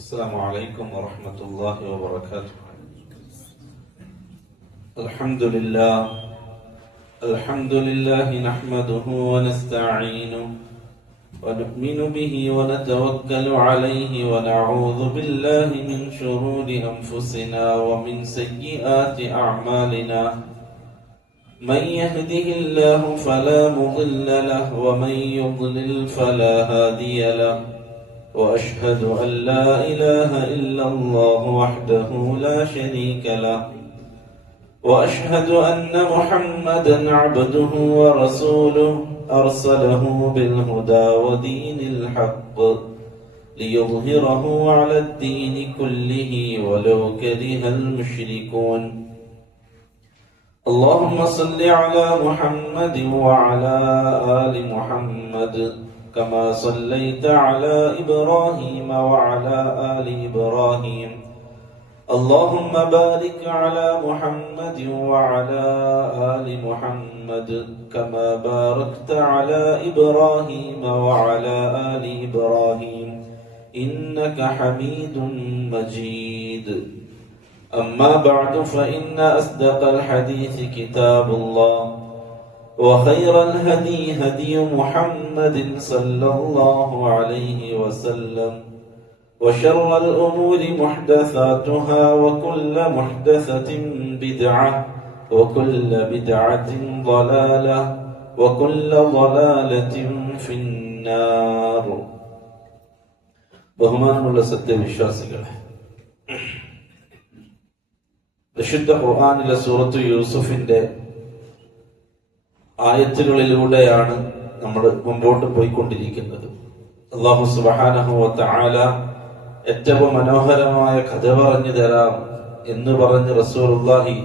السلام عليكم ورحمة الله وبركاته. الحمد لله نحمده ونستعينه ونؤمن به ونتوكل عليه ونعوذ بالله من شرور أنفسنا ومن سيئات أعمالنا. من يهده الله فلا مضل له ومن يضلل فلا هادي له. وأشهد أن لا إله إلا الله وحده لا شريك له. وأشهد أن محمدا عبده ورسوله أرسله بالهدى ودين الحق ليظهره على الدين كله ولو كره المشركون. اللهم صل على محمد وعلى آل محمد كما صليت على إبراهيم وعلى آل إبراهيم. اللهم بارك على محمد وعلى آل محمد كما باركت على إبراهيم وعلى آل إبراهيم إنك حميد مجيد. أما بعد فإن أصدق الحديث كتاب الله وخير الهدي هدي محمد صلى الله عليه وسلم وشر الأمور محدثاتها وكل محدثة بدعة وكل بدعة ضلالة وكل ضلالة في النار. ബഹുമാനമുള്ള സത്യവിശ്വാസികളെ, വിശുദ്ധ ഖുർആനിലെ സൂറത്ത് യൂസുഫിന്റെ ആയത്തുകളിലൂടെയാണ് നമ്മൾ മുമ്പോട്ട് പോയിക്കൊണ്ടിരിക്കുന്നത്. അല്ലാഹു സുബ്ഹാനഹു വ തആല ഏറ്റവും മനോഹരമായ കഥ പറഞ്ഞു തരാം എന്ന് പറഞ്ഞ് റസൂലുള്ളാഹി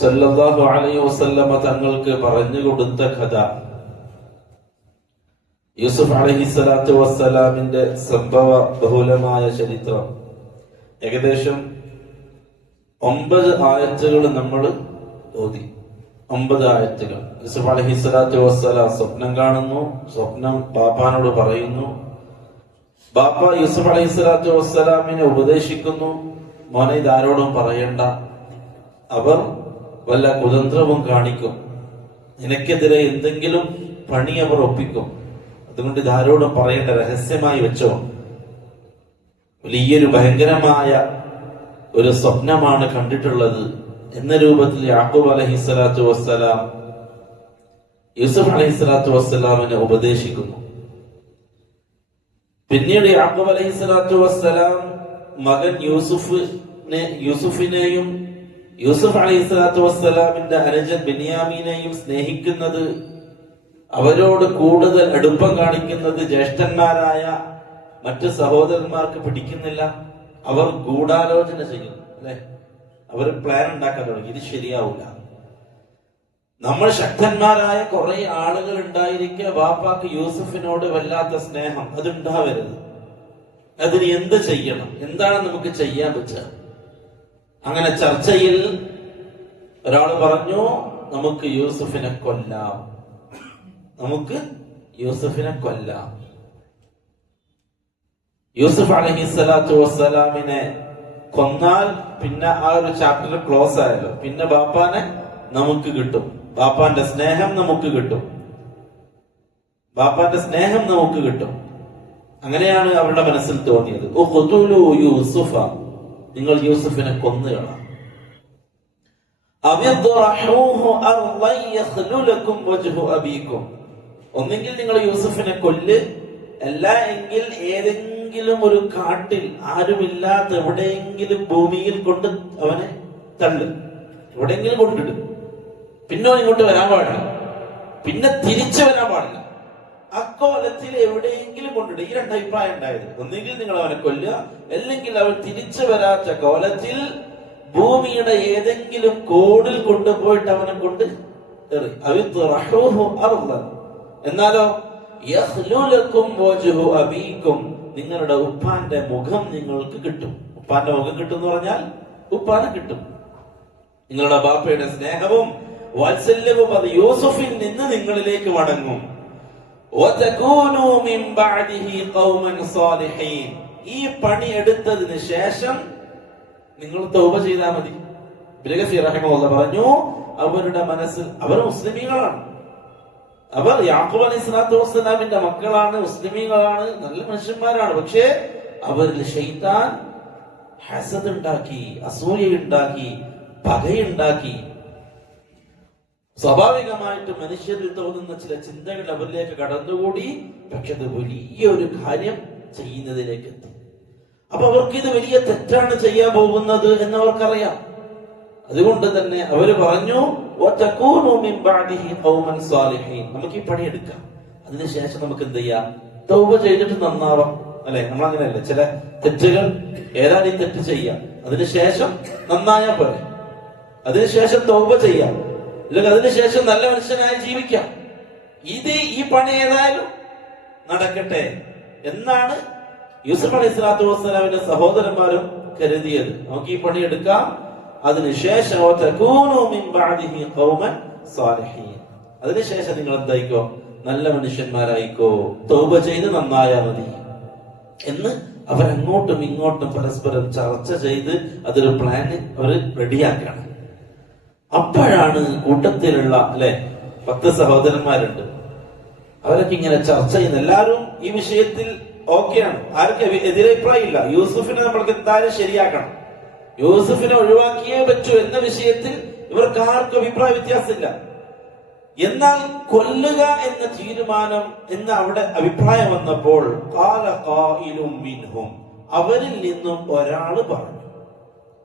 സ്വല്ലല്ലാഹു അലൈഹി വസല്ലമ തങ്ങൾക്ക് പറഞ്ഞു കൊടുത്ത കഥ യൂസുഫ് അലൈഹിസ്സലാത്തു വസ്സലാമിന്റെ സംഭവ ബഹുലമായ ചരിത്രം. ഏകദേശം 9 ആയത്തുകൾ നമ്മൾ ഓതി. 9 ആയത്തുകൾ. യൂസുഫ് അലൈഹിസ്സലാത്തു വസ്സലാം സ്വപ്നം കാണുന്നു. സ്വപ്നം ബാപ്പാനോട് പറയുന്നു. ബാപ്പ യൂസുഫ് അലൈഹിസ്സലാത്തു വസ്സലാമിനെ ഉപദേശിക്കുന്നു, മോനെ ഇതാരോടും പറയണ്ട, അവർ വല്ല കുതന്ത്രവും കാണിക്കും, നിനക്കെതിരെ എന്തെങ്കിലും പണി അവർ ഒപ്പിക്കും, അതുകൊണ്ട് ഇതാരോടും പറയേണ്ട, രഹസ്യമായി വെച്ചോ. വലിയൊരു ഭയങ്കരമായ ഒരു സ്വപ്നമാണ് കണ്ടിട്ടുള്ളത് എന്ന രൂപത്തിൽ യാക്കൂബ് അലൈഹിസ്സലാത്തു വസ്സലാം യൂസുഫ് അലൈഹിസ്സലാത്തു വസ്സലാമിനെ ഉപദേശിക്കുന്നു. പിന്നീട് യാക്കൂബ് അലൈഹിസ്സലാത്തു വസ്സലാം മകൻ യൂസുഫിനെയും യൂസുഫ് അലൈഹിസ്സലാത്തു വസ്സലാമിന്റെ അനുജൻ ബെന്യാമീനെയും സ്നേഹിക്കുന്നത്, അവരോട് കൂടുതൽ അടുപ്പം കാണിക്കുന്നത് ജ്യേഷ്ഠന്മാരായ മറ്റ് സഹോദരന്മാർക്ക് പിടിക്കുന്നില്ല. അവർ ഗൂഢാലോചന ചെയ്യുന്നു, അല്ലെ? അവർ പ്ലാൻ ഉണ്ടാക്കാൻ തുടങ്ങി. ഇത് ശരിയാവില്ല, നമ്മൾ ശക്തന്മാരായ കുറെ ആളുകൾ ഉണ്ടായിരിക്കെ ബാപ്പാക്ക് യൂസുഫിനോട് വല്ലാത്ത സ്നേഹം, അതുണ്ടാവരുത്. അതിന് എന്ത് ചെയ്യണം, എന്താണ് നമുക്ക് ചെയ്യാൻ പറ്റുക? അങ്ങനെ ചർച്ചയിൽ ഒരാൾ പറഞ്ഞു, നമുക്ക് യൂസുഫിനെ കൊല്ലാം, നമുക്ക് യൂസുഫിനെ കൊല്ലാം. യൂസുഫ് അലൈഹിസ്സലാത്തു വസ്സലാമിനെ കൊന്നാൽ പിന്നെ ആ ഒരു ചാപ്റ്റർ ക്ലോസ് ആയല്ലോ. പിന്നെ ബാപ്പാനെ നമുക്ക് കിട്ടും, ബാപ്പാന്റെ സ്നേഹം നമുക്ക് കിട്ടും, ബാപ്പാന്റെ സ്നേഹം നമുക്ക് കിട്ടും. അങ്ങനെയാണ് അവരുടെ മനസ്സിൽ തോന്നിയത്. യൂസുഫ, നിങ്ങൾ യൂസുഫിനെ കൊന്നുകളാം. ഒന്നെങ്കിൽ നിങ്ങൾ യൂസുഫിനെ കൊല്ല്, അല്ല എങ്കിൽ ഏതെങ്കിലും ഒരു കാട്ടിൽ ആരുമില്ലാത്ത എവിടെയെങ്കിലും ഭൂമിയിൽ കൊണ്ട് അവനെ തള്ളു, എവിടെയെങ്കിലും കൊണ്ടിടും. പിന്നെ ഇങ്ങോട്ട് വരാൻ പാടില്ല, പിന്നെ തിരിച്ചു വരാൻ പാടില്ല. അക്കോലത്തിൽ എവിടെയെങ്കിലും കൊണ്ടിടും. ഈ 2 അഭിപ്രായം ഉണ്ടായത്. ഒന്നെങ്കിൽ നിങ്ങൾ അവനെ കൊല്ലുക, അല്ലെങ്കിൽ അവൻ തിരിച്ചു വരാത്ത കോലത്തിൽ ഭൂമിയുടെ ഏതെങ്കിലും കോടിൽ കൊണ്ടുപോയിട്ട് അവനെ കൊണ്ട് എറി. എന്നാലോ നിങ്ങളുടെ ഉപ്പാന്റെ മുഖം നിങ്ങൾക്ക് കിട്ടും. ഉപ്പാന്റെ മുഖം കിട്ടും എന്ന് പറഞ്ഞാൽ ഉപ്പാനെ കിട്ടും. നിങ്ങളുടെ ബാപ്പയുടെ സ്നേഹവും വാത്സല്യവും അത് യൂസുഫിൽ നിന്ന് നിങ്ങളിലേക്ക് മടങ്ങും. ഈ പണി എടുത്തതിന് ശേഷം നിങ്ങൾ തൗബ ചെയ്താൽ മതി. ഇബ്നു കസീർ റഹിമഹുല്ലാഹ് പറഞ്ഞു, അവരുടെ മനസ്സിൽ അവർ മുസ്ലിമീങ്ങളാണ്, അവർ യാക്കൂബ് അലൈഹി സ്വലാത്തു വസ്സലാമിന്റെ മക്കളാണ്, മുസ്ലിമീങ്ങളാണ്, നല്ല മനുഷ്യന്മാരാണ്. പക്ഷേ അവരിൽ ശൈത്താൻ ഹസദ് ഉണ്ടാക്കി, അസൂയയുണ്ടാക്കി, പകയുണ്ടാക്കി. സ്വാഭാവികമായിട്ട് മനുഷ്യരിൽ തോന്നുന്ന ചില ചിന്തകൾ അവരിലേക്ക് കടന്നുകൂടി. പക്ഷെ അത് വലിയൊരു കാര്യം ചെയ്യുന്നതിലേക്ക് എത്തി. അപ്പൊ അവർക്ക് ഇത് വലിയ തെറ്റാണ് ചെയ്യാൻ പോകുന്നത് എന്നവർക്കറിയാം. അതുകൊണ്ട് തന്നെ അവര് പറഞ്ഞു, നമുക്ക് ഈ പണിയെടുക്കാം, അതിനുശേഷം നമുക്ക് എന്ത് ചെയ്യാം, തൗബ ചെയ്തിട്ട് നന്നാവാം. അല്ലെ, നമ്മളങ്ങനെയല്ലേ, ചില തെറ്റുകൾ ഏതാനും തെറ്റ് ചെയ്യാം, അതിനുശേഷം നന്നായാൽ പോലെ, അതിനുശേഷം തൗബ ചെയ്യാം, അല്ലെങ്കിൽ അതിനുശേഷം നല്ല മനുഷ്യനായി ജീവിക്കാം. ഈ പണി ഏതായാലും നടക്കട്ടെ എന്നാണ് യൂസുഫ് അലൈഹി സ്വലാത്തു വസ്സലാമിന്റെ സഹോദരന്മാരും കരുതിയത്. നമുക്ക് ഈ പണി എടുക്കാം, അതിനുശേഷം അതിനുശേഷം നിങ്ങൾ എന്തായിക്കോ, നല്ല മനുഷ്യന്മാരായിക്കോ, തൗബ ചെയ്ത് നന്നായാ മതി എന്ന് അവരങ്ങോട്ടും ഇങ്ങോട്ടും പരസ്പരം ചർച്ച ചെയ്ത് അതൊരു പ്ലാന് അവർ റെഡിയാക്കണം. അപ്പോഴാണ് കൂട്ടത്തിലുള്ള 10 സഹോദരന്മാരുണ്ട്, അവരൊക്കെ ഇങ്ങനെ ചർച്ച ചെയ്യുന്ന, എല്ലാവരും ഈ വിഷയത്തിൽ ഓക്കെയാണ്, ആർക്കും എതിരഭിപ്രായം ഇല്ല. യൂസുഫിനെ നമ്മൾക്ക് എന്തായാലും ശരിയാക്കണം, യൂസുഫിനെ ഒഴിവാക്കിയേ പറ്റൂ എന്ന വിഷയത്തിൽ ഇവർക്ക് ആർക്കും അഭിപ്രായ വ്യത്യാസമില്ല. എന്നാൽ കൊല്ലുക എന്ന തീരുമാനം എന്ന് അവിടെ അഭിപ്രായം വന്നപ്പോൾ ഖാല ഖായിലും മിൻഹും, അവരിൽ നിന്നും ഒരാള് പറഞ്ഞു,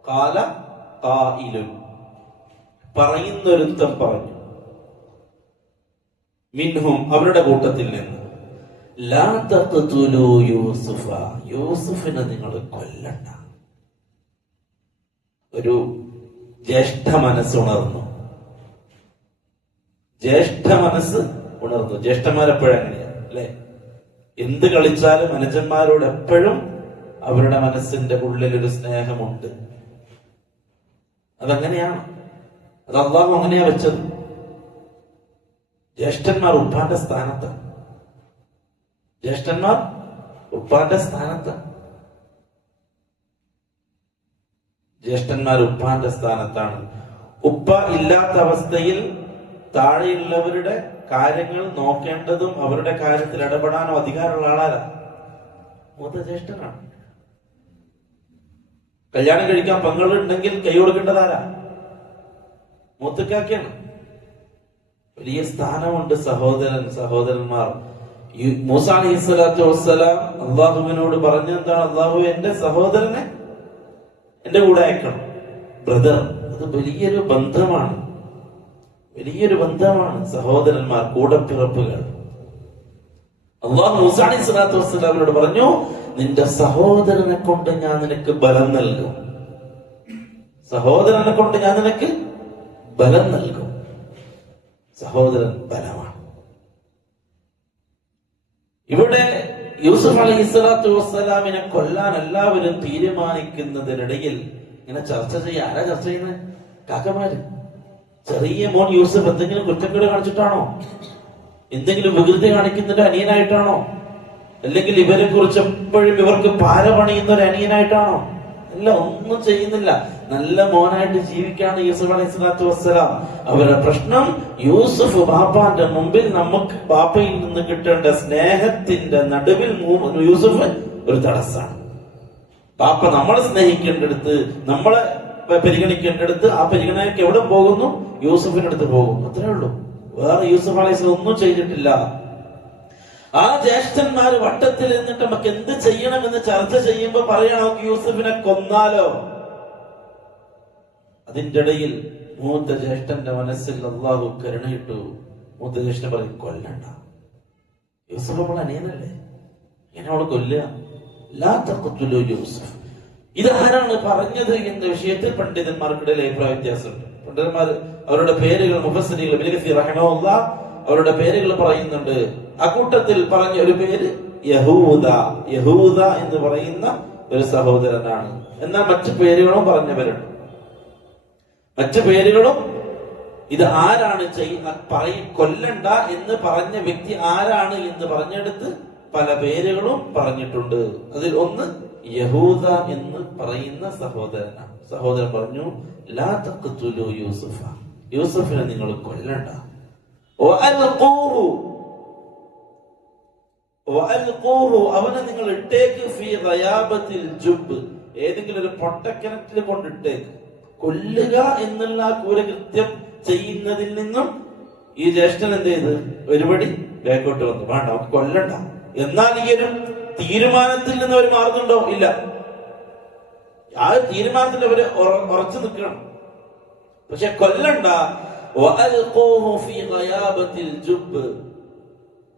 ഖാല ഖായിലും, പറയുന്നൊരുത്തം പറഞ്ഞു, മിൻഹും, അവരുടെ കൂട്ടത്തിൽ നിന്ന്, ലാ തഖ്തുലൂ യൂസുഫ, യൂസുഫിനെ നിങ്ങൾ കൊല്ലണ്ട. ഒരു ജ്യേഷ്ഠ മനസ്സുണർന്നു, ജ്യേഷ്ഠ മനസ്സ് ഉണർന്നു. ജ്യേഷ്ഠന്മാരെപ്പോഴെങ്ങനെയാ അല്ലെ, എന്ത് കളിച്ചാലും അനുജന്മാരോട് എപ്പോഴും അവരുടെ മനസ്സിന്റെ ഉള്ളിൽ ഒരു സ്നേഹമുണ്ട്. അതങ്ങനെയാണ്, അത് അള്ളാഹു അങ്ങനെയാ വെച്ചത്. ജ്യേഷ്ഠന്മാർ ഉപ്പാന്റെ സ്ഥാനത്താണ്, ജ്യേഷ്ഠന്മാർ ഉപ്പാന്റെ സ്ഥാനത്താണ്, ജ്യേഷ്ഠന്മാർ ഉപ്പാന്റെ സ്ഥാനത്താണ്. ഉപ്പ ഇല്ലാത്ത അവസ്ഥയിൽ താഴെയുള്ളവരുടെ കാര്യങ്ങൾ നോക്കേണ്ടതും അവരുടെ കാര്യത്തിൽ ഇടപെടാനോ അധികാരമുള്ള ആളാരാ? മൂത്ത ജ്യേഷ്ഠനാണ്. കല്യാണം കഴിക്കാൻ പെങ്ങളുണ്ടെങ്കിൽ കൈ കൊടുക്കേണ്ടതാരാ? മൂത്തക്കാക്കാണ്. വലിയ സ്ഥാനമുണ്ട് സഹോദരന്മാർ. മൂസ അലൈഹി സ്വലാത്തു വസ്സലാം അള്ളാഹുവിനോട് പറഞ്ഞെന്താണ്, അള്ളാഹു എന്റെ സഹോദരനെ എന്റെ കൂടെ അയക്കണം, ബ്രദർ. അത് വലിയൊരു ബന്ധമാണ്, വലിയൊരു ബന്ധമാണ്. സഹോദരന്മാർ, കൂടപ്പിറപ്പുകൾ. അള്ളാഹു മൂസ അലൈഹി സ്വലാത്തു വസ്സലാമിനോട് പറഞ്ഞു, നിന്റെ സഹോദരനെ കൊണ്ട് ഞാൻ നിനക്ക് ബലം നൽകും, സഹോദരനെ കൊണ്ട് ഞാൻ നിനക്ക് ബലം നൽകും. സഹോദരൻ ബലമാണ്. ഇവിടെ യൂസുഫ് അലൈഹി സ്വലാത്തു വസ്സലാമിനെ കൊല്ലാൻ എല്ലാവരും തീരുമാനിക്കുന്നതിനിടയിൽ ഇങ്ങനെ ചർച്ച ചെയ്യാൻ, ആരാ ചർച്ച ചെയ്യുന്നത്? കാക്കമാര്. ചെറിയ മോൻ യൂസുഫ് എന്തെങ്കിലും കുറ്റക്കേട് കാണിച്ചിട്ടാണോ? എന്തെങ്കിലും വികൃതി കാണിക്കുന്നൊരു അനിയനായിട്ടാണോ? അല്ലെങ്കിൽ ഇവരെ കുറിച്ച് എപ്പോഴും ഇവർക്ക് പാര പണിയുന്ന ഒരു അനിയനായിട്ടാണോ? അല്ല, ഒന്നും ചെയ്യുന്നില്ല. നല്ല മോനായിട്ട് ജീവിക്കാണ് യൂസുഫ് അലൈഹി സ്വലാത്തു വസ്സലാം. അവരുടെ പ്രശ്നം, യൂസുഫ് ബാപ്പാന്റെ മുമ്പിൽ നമുക്ക് ബാപ്പയിൽ നിന്ന് കിട്ടേണ്ട സ്നേഹത്തിന്റെ നടുവിൽ യൂസുഫ് ഒരു തടസ്സാണ്. ബാപ്പ നമ്മളെ സ്നേഹിക്കേണ്ടടുത്ത്, നമ്മളെ പരിഗണിക്കേണ്ടടുത്ത്, ആ പരിഗണനയ്ക്ക് എവിടെ പോകുന്നു? യൂസുഫിന്റെ അടുത്ത് പോകും. അത്രേ ഉള്ളൂ. വേറെ യൂസുഫ് അലൈഹി സ്വലാം ഒന്നും ചെയ്തിട്ടില്ല. ആ ജ്യേഷ്ഠന്മാര് വട്ടത്തിൽ എന്നിട്ട് നമുക്ക് എന്ത് ചെയ്യണമെന്ന് ചർച്ച ചെയ്യുമ്പോ പറയണം, നമുക്ക് യൂസുഫിനെ കൊന്നാലോ? അതിന്റെ ഇടയിൽ മൂത്ത ജ്യേഷ്ഠന്റെ മനസ്സിൽ അള്ളാഹു കരുണയിട്ടു. മൂത്ത ജ്യേഷ്ഠൻ പറയും, കൊല്ലണ്ട, യൂസുഫ് നമ്മൾ അനിയനല്ലേ, ഇങ്ങനെ അവള് കൊല്ലുക. ലാ തഖ്തുലൂ യൂസുഫ്. ഇതാരാണ് പറഞ്ഞത് എന്ന വിഷയത്തിൽ പണ്ഡിതന്മാർക്കിടയിൽ അഭിപ്രായ വ്യത്യാസമുണ്ട്. പണ്ഡിതന്മാർ അവരുടെ പേരുകൾ, മുഫസ്സിറുകൾ, ഇബ്നു കസീർ റഹിമഹുല്ലാഹ് അവരുടെ പേരുകൾ പറയുന്നുണ്ട്. അക്കൂട്ടത്തിൽ പറഞ്ഞ ഒരു പേര് യഹൂദ. യഹൂദ എന്ന് പറയുന്ന ഒരു സഹോദരനാണ്. എന്നാൽ മറ്റു പേരുകളും പറഞ്ഞവരുണ്ട്. മറ്റു പേരുകളും ഇത് ആരാണ് കൊല്ലണ്ട എന്ന് പറഞ്ഞ വ്യക്തി ആരാണ് എന്ന് പറഞ്ഞെടുത്ത് പല പേരുകളും പറഞ്ഞിട്ടുണ്ട്. അതിൽ ഒന്ന് യഹൂദ എന്ന് പറയുന്ന സഹോദരനാണ്. സഹോദരൻ പറഞ്ഞു, ലാ തഖ്തുലു യൂസുഫ, യൂസുഫിനെ നിങ്ങൾ കൊല്ലണ്ട. അവനെ നിങ്ങൾ ഇട്ടേക്ക് ഫീ ഗയാബത്തിൽ ജുബ്, ഏതെങ്കിലും ഒരു പൊട്ടക്കിണറ്റിൽ കൊണ്ടിട്ടേക്ക്. കൊല്ലുക എന്നുള്ള കുറ്റകൃത്യം ചെയ്യുന്നതിൽ നിന്നും ഈ ജ്യേഷ്ഠൻ എന്ത് ചെയ്ത് ഒരുപടി ബാക്കോട്ട് വന്നു. വേണ്ട, അവർക്ക് കൊല്ലണ്ട. എന്നാൽ ഈ ഒരു തീരുമാനത്തിൽ നിന്ന് അവർ മാറുന്നുണ്ടോ? ഇല്ല. ആ തീരുമാനത്തിൽ അവര് ഉറച്ചു നിൽക്കണം. പക്ഷെ കൊല്ലണ്ട.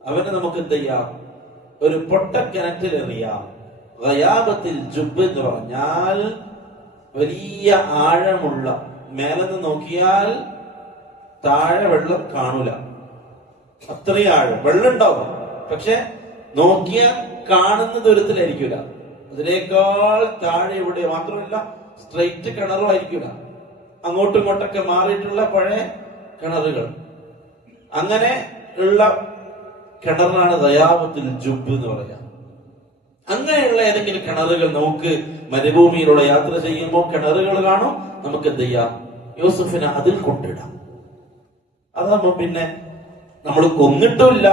അവനെ നമുക്ക് എന്ത് ചെയ്യാം? ഒരു പൊട്ടക്കിണറ്റിൽ എറിയാം. ഗയാബത്തിൽ ജുബ് എന്ന് പറഞ്ഞാൽ വലിയ ആഴമുള്ള, മേലെന്ന് നോക്കിയാൽ താഴെ വെള്ളം കാണൂല, അത്രയും ആഴം. വെള്ളം ഉണ്ടാവും, പക്ഷെ നോക്കിയാൽ കാണുന്ന ദൂരത്തിലായിരിക്കൂല. അതിനേക്കാൾ താഴെ ഇവിടെ. മാത്രമല്ല സ്ട്രെയിറ്റ് കിണറും ആയിരിക്കൂല, അങ്ങോട്ടും ഇങ്ങോട്ടൊക്കെ മാറിയിട്ടുള്ള പഴയ കിണറുകൾ. അങ്ങനെ ഉള്ള കിണറാണ് ഗയാബത്തിൽ ജുബ് എന്ന് പറയാം. അങ്ങനെയുള്ള ഏതെങ്കിലും കിണറുകൾ നമുക്ക് മരുഭൂമിയിലൂടെ യാത്ര ചെയ്യുമ്പോൾ കിണറുകൾ കാണും. നമുക്ക് എന്ത് ചെയ്യാം? യൂസുഫിനെ അതിൽ കൊണ്ടിടാം. അതാകുമ്പോ പിന്നെ നമ്മൾ കൊന്നിട്ടില്ല,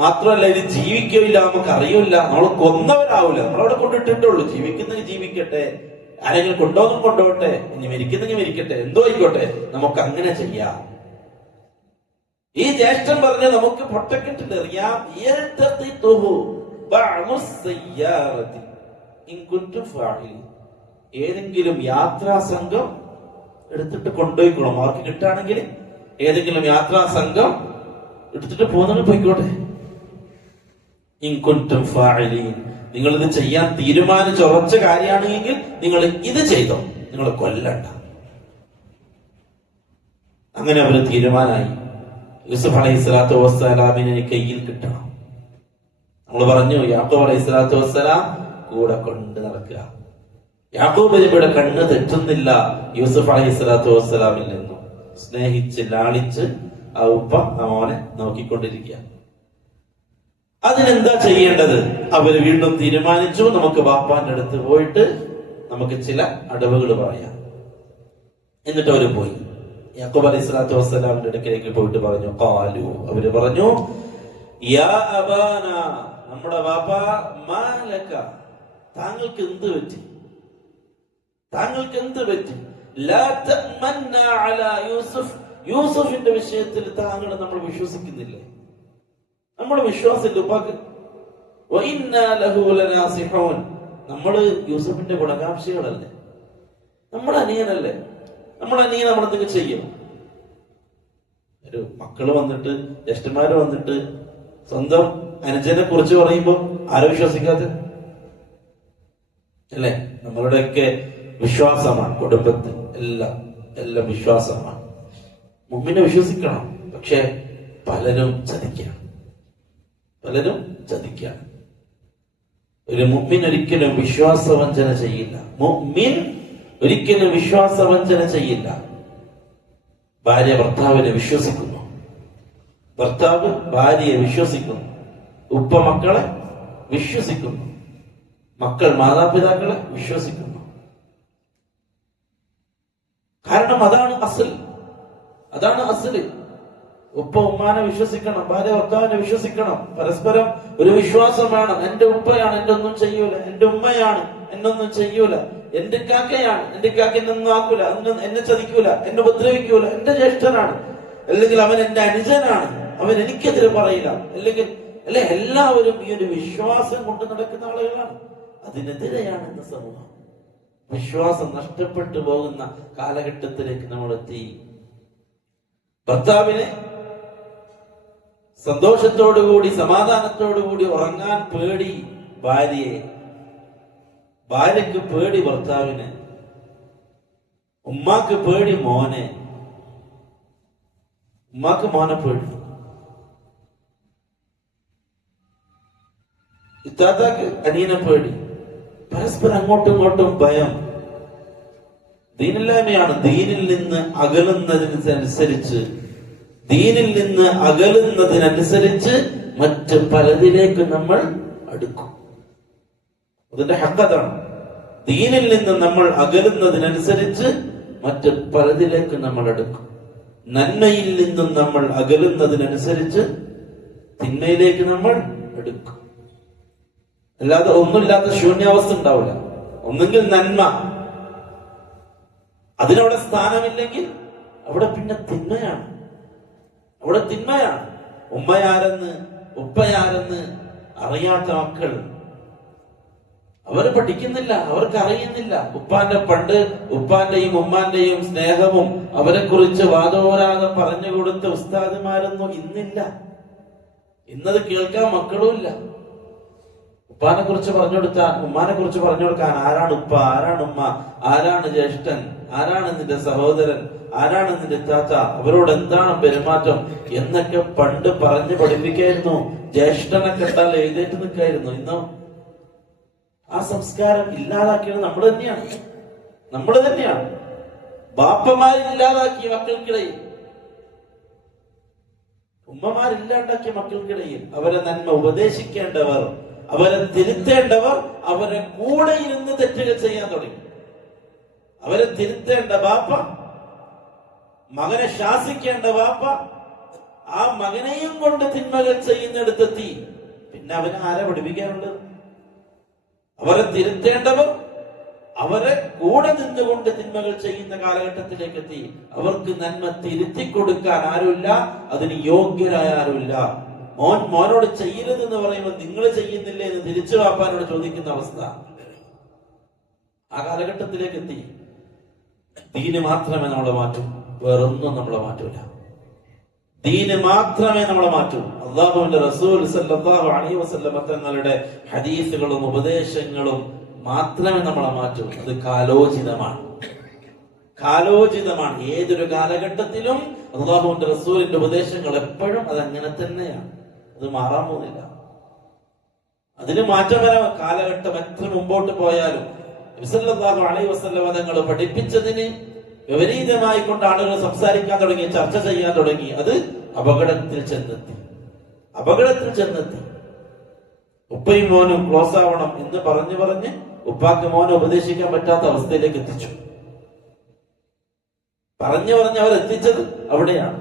മാത്രമല്ല ഇത് ജീവിക്കില്ല, നമുക്ക് അറിയില്ല, നമ്മൾ കൊന്നവരാവില്ല, നമ്മളവിടെ കൊണ്ടിട്ടുള്ളൂ. ജീവിക്കുന്നെങ്കിൽ ജീവിക്കട്ടെ, ആരെങ്കിലും കൊണ്ടോട്ടെ, ഇനി മരിക്കുന്നെങ്കിൽ മരിക്കട്ടെ, എന്തോ ആയിക്കോട്ടെ, നമുക്ക് അങ്ങനെ ചെയ്യാം. ഈ ജ്യേഷ്ഠൻ പറഞ്ഞ് നമുക്ക് പൊട്ടക്കെട്ടിലെറിയാം. ഏതെങ്കിലും യാത്രാ സംഘം എടുത്തിട്ട് കൊണ്ടുപോയിക്കോളും. അവർക്ക് കിട്ടുകയാണെങ്കിൽ ഏതെങ്കിലും യാത്രാ സംഘം എടുത്തിട്ട് പോകുന്നത് പോയിക്കോട്ടെ. ഇൻകുൻതും ഫാഇലീൻ, നിങ്ങൾ ഇത് ചെയ്യാൻ തീരുമാനിച്ച ഉറച്ച കാര്യമാണെങ്കിൽ നിങ്ങൾ ഇത് ചെയ്തോ, നിങ്ങൾ കൊല്ലണ്ട. അങ്ങനെ അവര് തീരുമാനമായി. യൂസുഫ് അലൈഹിസ്സലാത്തു വസ്സലാമിനെ കയ്യിൽ കിട്ടണം. നമ്മൾ പറഞ്ഞു, യാക്കൂബ് അലൈഹിസ്സലാത്തു വസ്സലാം കൂടെ കൊണ്ട് നടക്കുക. യാക്കൂബ് നബിയുടെ കണ്ണ് തെറ്റുന്നില്ല യൂസുഫ് അലൈഹിസ്സലാത്തു വസ്സലാമിൽ നിന്നും. സ്നേഹിച്ച് ലാളിച്ച് ആ ഉപ്പ മോനെ നോക്കിക്കൊണ്ടിരിക്കുക. അതിനെന്താ ചെയ്യേണ്ടത്? അവര് വീണ്ടും തീരുമാനിച്ചു, നമുക്ക് ബാപ്പാന്റെ അടുത്ത് പോയിട്ട് നമുക്ക് ചില അടവുകൾ പറയാം. എന്നിട്ട് അവര് പോയി. യാക്കൂബ് അലൈഹിസ്സലാത്തു വസ്സലാമിന്റെ അടുക്കലേക്ക് പോയിട്ട് പറഞ്ഞു, ഖാലു, അവര് പറഞ്ഞു, യാ അബാന, നമ്മുടെ ബാപ്പ, മാലക, താങ്കൾക്ക് എന്ത് പറ്റി? താങ്കൾക്ക് എന്ത് പറ്റി? ലാ തഅമന്ന അലാ യൂസുഫ്, യൂസുഫിന്റെ വിഷയത്തിൽ താങ്കളെ നമ്മൾ വിശ്വസിക്കുന്നില്ലേ? നമ്മുടെ വിശ്വാസമില്ല ഉപ്പാക്ക്. വഇന്നാ ലഹു ലനാസിഹൂൻ, നമ്മള് യൂസുഫിന്റെ ഗുണകാംക്ഷികളല്ലേ, നമ്മുടെ അനിയനല്ലേ, നമ്മുടെ അനിയൻ നമ്മളെന്തെങ്കിലും ചെയ്യണം. ഒരു മക്കള് വന്നിട്ട്, ജ്യേഷ്ഠന്മാര് വന്നിട്ട് സ്വന്തം അനുജനെ കുറിച്ച് പറയുമ്പോ ആരെ വിശ്വസിക്കാതെ അല്ലേ? നമ്മളുടെയൊക്കെ വിശ്വാസമാണ് കുടുംബത്തിൽ, എല്ലാം വിശ്വാസമാണ്. മുമ്പിനെ വിശ്വസിക്കണം. പക്ഷെ പലരും ചതിക്കുകയാണ്. ഒരു മുഅ്മിൻ ഒരിക്കലും വിശ്വാസവഞ്ചന ചെയ്യില്ല. മുഅ്മിൻ ഒരിക്കലും വിശ്വാസവഞ്ചന ചെയ്യില്ല. ഭാര്യ ഭർത്താവിനെ വിശ്വസിക്കുന്നു, ഭർത്താവ് ഭാര്യയെ വിശ്വസിക്കുന്നു, ഉപ്പ മക്കളെ വിശ്വസിക്കുന്നു, മക്കൾ മാതാപിതാക്കളെ വിശ്വസിക്കുന്നു. കാരണം അതാണ് അസല്. ഉപ്പ ഉമ്മാനെ വിശ്വസിക്കണം, ഭാര്യ ഭർത്താവിനെ വിശ്വസിക്കണം. പരസ്പരം ഒരു വിശ്വാസം വേണം. എന്റെ ഉപ്പയാണ്, എന്റെ ഒന്നും ചെയ്യൂല. എന്റെ ഉമ്മയാണ്, എന്നൊന്നും ചെയ്യൂല. എന്റെ കാക്കയാണ്, എന്റെ കാക്ക എന്നൊന്നും ആക്കൂല, എന്നെ ചതിക്കൂല, എന്നെ ഉപദ്രവിക്കൂല. എന്റെ ജ്യേഷ്ഠനാണ്, അല്ലെങ്കിൽ അവൻ എന്റെ അനുജനാണ്, അവൻ എനിക്കെതിരെ പറയില്ല, അല്ലെങ്കിൽ എല്ലാവരും ഈ ഒരു വിശ്വാസം കൊണ്ട് നടക്കുന്ന ആളുകളാണ്. അതിനെതിരെയാണ് ഇന്ന് സമൂഹം. വിശ്വാസം നഷ്ടപ്പെട്ടു പോകുന്ന കാലഘട്ടത്തിലേക്ക് നമ്മൾ എത്തി. ഭർത്താവിനെ സന്തോഷത്തോടുകൂടി സമാധാനത്തോടുകൂടി ഉറങ്ങാൻ പേടി ഭാര്യയെ, ഭാര്യക്ക് പേടി ഭർത്താവിനെ, ഉമ്മാക്ക് പേടി മോനെ, ഉമ്മാക്ക് മോനെ പേടി, ഇത്താത്താക്ക് അനിയനെ പേടി. പരസ്പരം അങ്ങോട്ടും ഇങ്ങോട്ടും ഭയം. ദീനില്ലായ്മയാണ്. ദീനിൽ നിന്ന് അകലുന്നതിനനുസരിച്ച് മറ്റ് പലതിലേക്ക് നമ്മൾ അടുക്കും. അതിന്റെ ഹക്കതാണ്. ദീനിൽ നിന്ന് നമ്മൾ അകലുന്നതിനനുസരിച്ച് മറ്റ് പലതിലേക്ക് നമ്മൾ എടുക്കും. നന്മയിൽ നിന്നും നമ്മൾ അകലുന്നതിനനുസരിച്ച് തിന്മയിലേക്ക് നമ്മൾ എടുക്കും. അല്ലാതെ ഒന്നുമില്ലാത്ത ശൂന്യാവസ്ഥ ഉണ്ടാവില്ല. ഒന്നെങ്കിൽ നന്മ, അതിനവിടെ സ്ഥാനമില്ലെങ്കിൽ അവിടെ പിന്നെ തിന്മയാണ്. അവിടെ തിന്മയാണ്. ഉമ്മയാരെന്ന് ഉപ്പയാരെന്ന് അറിയാത്ത മക്കൾ, അവർ പഠിക്കുന്നില്ല, അവർക്ക് അറിയുന്നില്ല. ഉപ്പാന്റെയും ഉമ്മാന്റെയും സ്നേഹവും അവരെ കുറിച്ച് വാദോരാതെ പറഞ്ഞു കൊടുത്ത ഉസ്താദുമാരൊന്നും ഇന്നില്ല. ഇന്നത് കേൾക്കാൻ മക്കളുമില്ല. ഉപ്പാനെ കുറിച്ച് പറഞ്ഞു കൊടുക്കാൻ, ഉമ്മാനെ കുറിച്ച് പറഞ്ഞു കൊടുക്കാൻ ആരാണ് ഉപ്പ, ആരാണ് ഉമ്മ, ആരാണ് ജ്യേഷ്ഠൻ, ആരാണ് നിന്റെ സഹോദരൻ, ആരാണ് നിന്റെ താത്ത, അവരോട് എന്താണ് പെരുമാറ്റം എന്നൊക്കെ പണ്ട് പറഞ്ഞ് പഠിപ്പിക്കായിരുന്നു. ജ്യേഷ്ഠനെ കണ്ടാൽ എഴുന്നേറ്റ് നിൽക്കായിരുന്നു. ഇന്നോ ആ സംസ്കാരം ഇല്ലാതാക്കിയത് നമ്മൾ തന്നെയാണ്. ബാപ്പമാരില്ലാതാക്കിയ മക്കൾക്കിടയിൽ, ഉമ്മമാരില്ലാണ്ടാക്കിയ മക്കൾക്കിടയിൽ അവരെ നന്മ ഉപദേശിക്കേണ്ടവർ, അവരെ തിരുത്തേണ്ടവർ അവരെ കൂടെ ഇരുന്ന് തെറ്റുകൾ ചെയ്യാൻ തുടങ്ങി. അവരെ തിരുത്തേണ്ട ബാപ്പ, മകനെ ശാസിക്കേണ്ട ബാപ്പ ആ മകനെയും കൊണ്ട് തിന്മകൾ ചെയ്യുന്നിടത്തെത്തി. പിന്നെ അവനെ ആരെ പഠിപ്പിക്കാനുള്ളത്? അവരെ തിരുത്തേണ്ടവർ അവരെ കൂടെ നിന്നുകൊണ്ട് തിന്മകൾ ചെയ്യുന്ന കാലഘട്ടത്തിലേക്ക് എത്തി. അവർക്ക് നന്മ തിരുത്തി കൊടുക്കാൻ ആരുമില്ല, അതിന് യോഗ്യരായ ആരുമില്ല. മോനോട് ചെയ്യരുതെന്ന് പറയുമ്പോൾ നിങ്ങൾ ചെയ്യുന്നില്ലേ എന്ന് തിരിച്ചു വാപ്പാനോട് ചോദിക്കുന്ന അവസ്ഥ ആ കാലഘട്ടത്തിലേക്ക് എത്തി. ദീന് മാത്രമേ നമ്മളെ മാറ്റൂ, വേറൊന്നും നമ്മളെ മാറ്റൂല. ദീന് മാത്രമേ നമ്മളെ മാറ്റൂ. അല്ലാഹുവിന്റെ റസൂൽ സല്ലല്ലാഹു അലൈഹി വസല്ലം തങ്ങളുടെ ഹദീസുകളും ഉപദേശങ്ങളും മാത്രമേ നമ്മളെ മാറ്റൂ. അത് കാലോചിതമാണ്. ഏതൊരു കാലഘട്ടത്തിലും അല്ലാഹുവിന്റെ റസൂലിന്റെ ഉപദേശങ്ങൾ എപ്പോഴും അതങ്ങനെ തന്നെയാണ്. അത് മാറാൻ പോകുന്നില്ല. അതിന് മാറ്റം വരാം. കാലഘട്ടം എത്ര മുമ്പോട്ട് പോയാലും സല്ലല്ലാഹു അലൈഹി വസല്ലം തങ്ങൾ പഠിപ്പിച്ചതിന് വിപരീതമായി കൊണ്ട് ആളുകൾ സംസാരിക്കാൻ തുടങ്ങി, ചർച്ച ചെയ്യാൻ തുടങ്ങി. അത് അപകടത്തിൽ ചെന്നെത്തി. ഉപ്പയും മോനും ക്ലോസ് ആവണം എന്ന് പറഞ്ഞ് ഉപ്പാക്ക് മോനെ ഉപദേശിക്കാൻ പറ്റാത്ത അവസ്ഥയിലേക്ക് എത്തിച്ചു. പറഞ്ഞ് അവരെത്തിച്ചത് അവിടെയാണ്.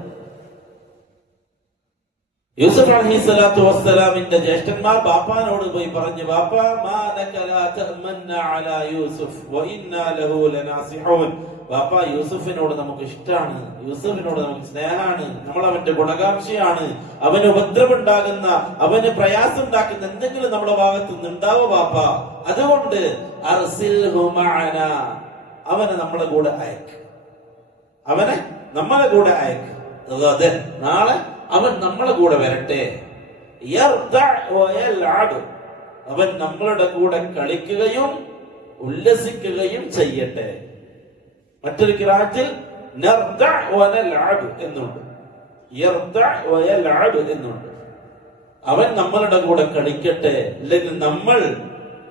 യൂസുഫ് അലൈഹിസ്സലാത്തു വസ്സലാമിന്റെ ജ്യേഷ്ഠന്മാർ ബാപ്പാനോട് പോയി പറഞ്ഞു, ബാപ്പാ മാ ലക ലാ തഅമന്ന അലാ യൂസുഫ് വഇന്നാ ലഹു ലനാസിഹൂൻ. ബാപ്പാ, യൂസുഫിനോട് നമുക്ക് ഇഷ്ടമാണ്, യൂസുഫിനോട് നമുക്ക് സ്നേഹമാണ്, നമ്മൾ അവന്റെ ഗുണകാംക്ഷയാണ്. അവന് ഉപദ്രവമുണ്ടാകുന്ന, അവന് പ്രയാസം ഉണ്ടാക്കുന്ന എന്തെങ്കിലും നമ്മുടെ ഭാഗത്ത് നിന്നുണ്ടാവോ ബാപ്പാ? അതുകൊണ്ട് അർസിൽഹു മഅനാ, അവനെ നമ്മളെ കൂടെ അയക്ക്. നാളെ അവൻ നമ്മളെ കൂടെ വരട്ടെ. അവൻ നമ്മളുടെ കൂടെ കളിക്കുകയും ഉല്ലസിക്കുകയും ചെയ്യട്ടെ. മറ്റൊരു ഖിറാഅത്തിൽ എന്നുണ്ട്. അവൻ നമ്മളുടെ കൂടെ കളിക്കട്ടെ, അല്ലെങ്കിൽ നമ്മൾ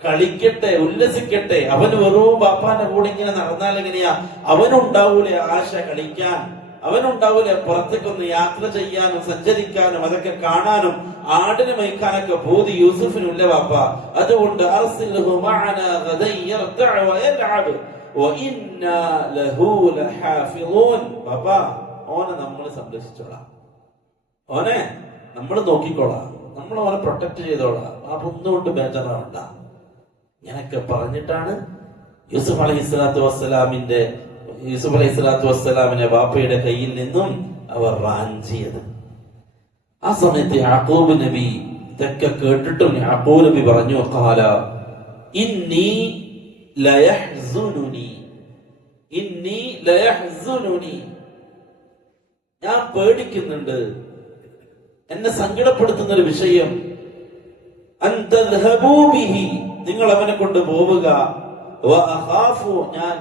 കളിക്കട്ടെ, ഉല്ലസിക്കട്ടെ. അവന് വെറും ബാപ്പാന്റെ കൂടെ ഇങ്ങനെ നടന്നാൽ എങ്ങനെയാ? അവനുണ്ടാവൂലേ ആശ കളിക്കാൻ, അവനുണ്ടാവൂലേ പുറത്തേക്കൊന്ന് യാത്ര ചെയ്യാനും സഞ്ചരിക്കാനും അതൊക്കെ കാണാനും ആടിനെ മേയ്ക്കാനൊക്കെ പൂതി യൂസുഫിനുല്ല ബാപ്പ. അതുകൊണ്ട് അർസിൽഹു മഅനാ ഗദൻ യർതഅ വയൽഅബ് വഇന്നാ ലഹു ലഹാഫിളൂൻ. ബാപ്പ, ഓനെ നമ്മൾ സംരക്ഷിച്ചോളാം, ഓനെ നമ്മൾ നോക്കിക്കോളാം, നമ്മൾ അവനെ പ്രൊട്ടക്ട് ചെയ്തോളാം. ബാപ്പ ഒന്നുകൊണ്ട് ബേജാറാവണ്ട. ഇങ്ങനൊക്കെ പറഞ്ഞിട്ടാണ് യൂസുഫ് അലൈഹിസ്സലാത്തു വസ്സലാമിനെ ബാപ്പയുടെ കയ്യിൽ നിന്നും അവർ റാഞ്ചിയത്. ആ സമയത്ത് യാക്കൂബ് നബി ഇതൊക്കെ കേട്ടിട്ടും യാക്കൂബ് നബി പറഞ്ഞു, ഖാല ഇന്നി ലയഹ്സുനുനി, ഞാൻ പേടിക്കുന്നുണ്ട്, എന്നെ സങ്കടപ്പെടുത്തുന്ന ഒരു വിഷയം, അൻ തദ്ഹബൂ ബിഹി, നിങ്ങൾ അവനെ കൊണ്ട് പോവുക, വ അഖാഫു, ഞാൻ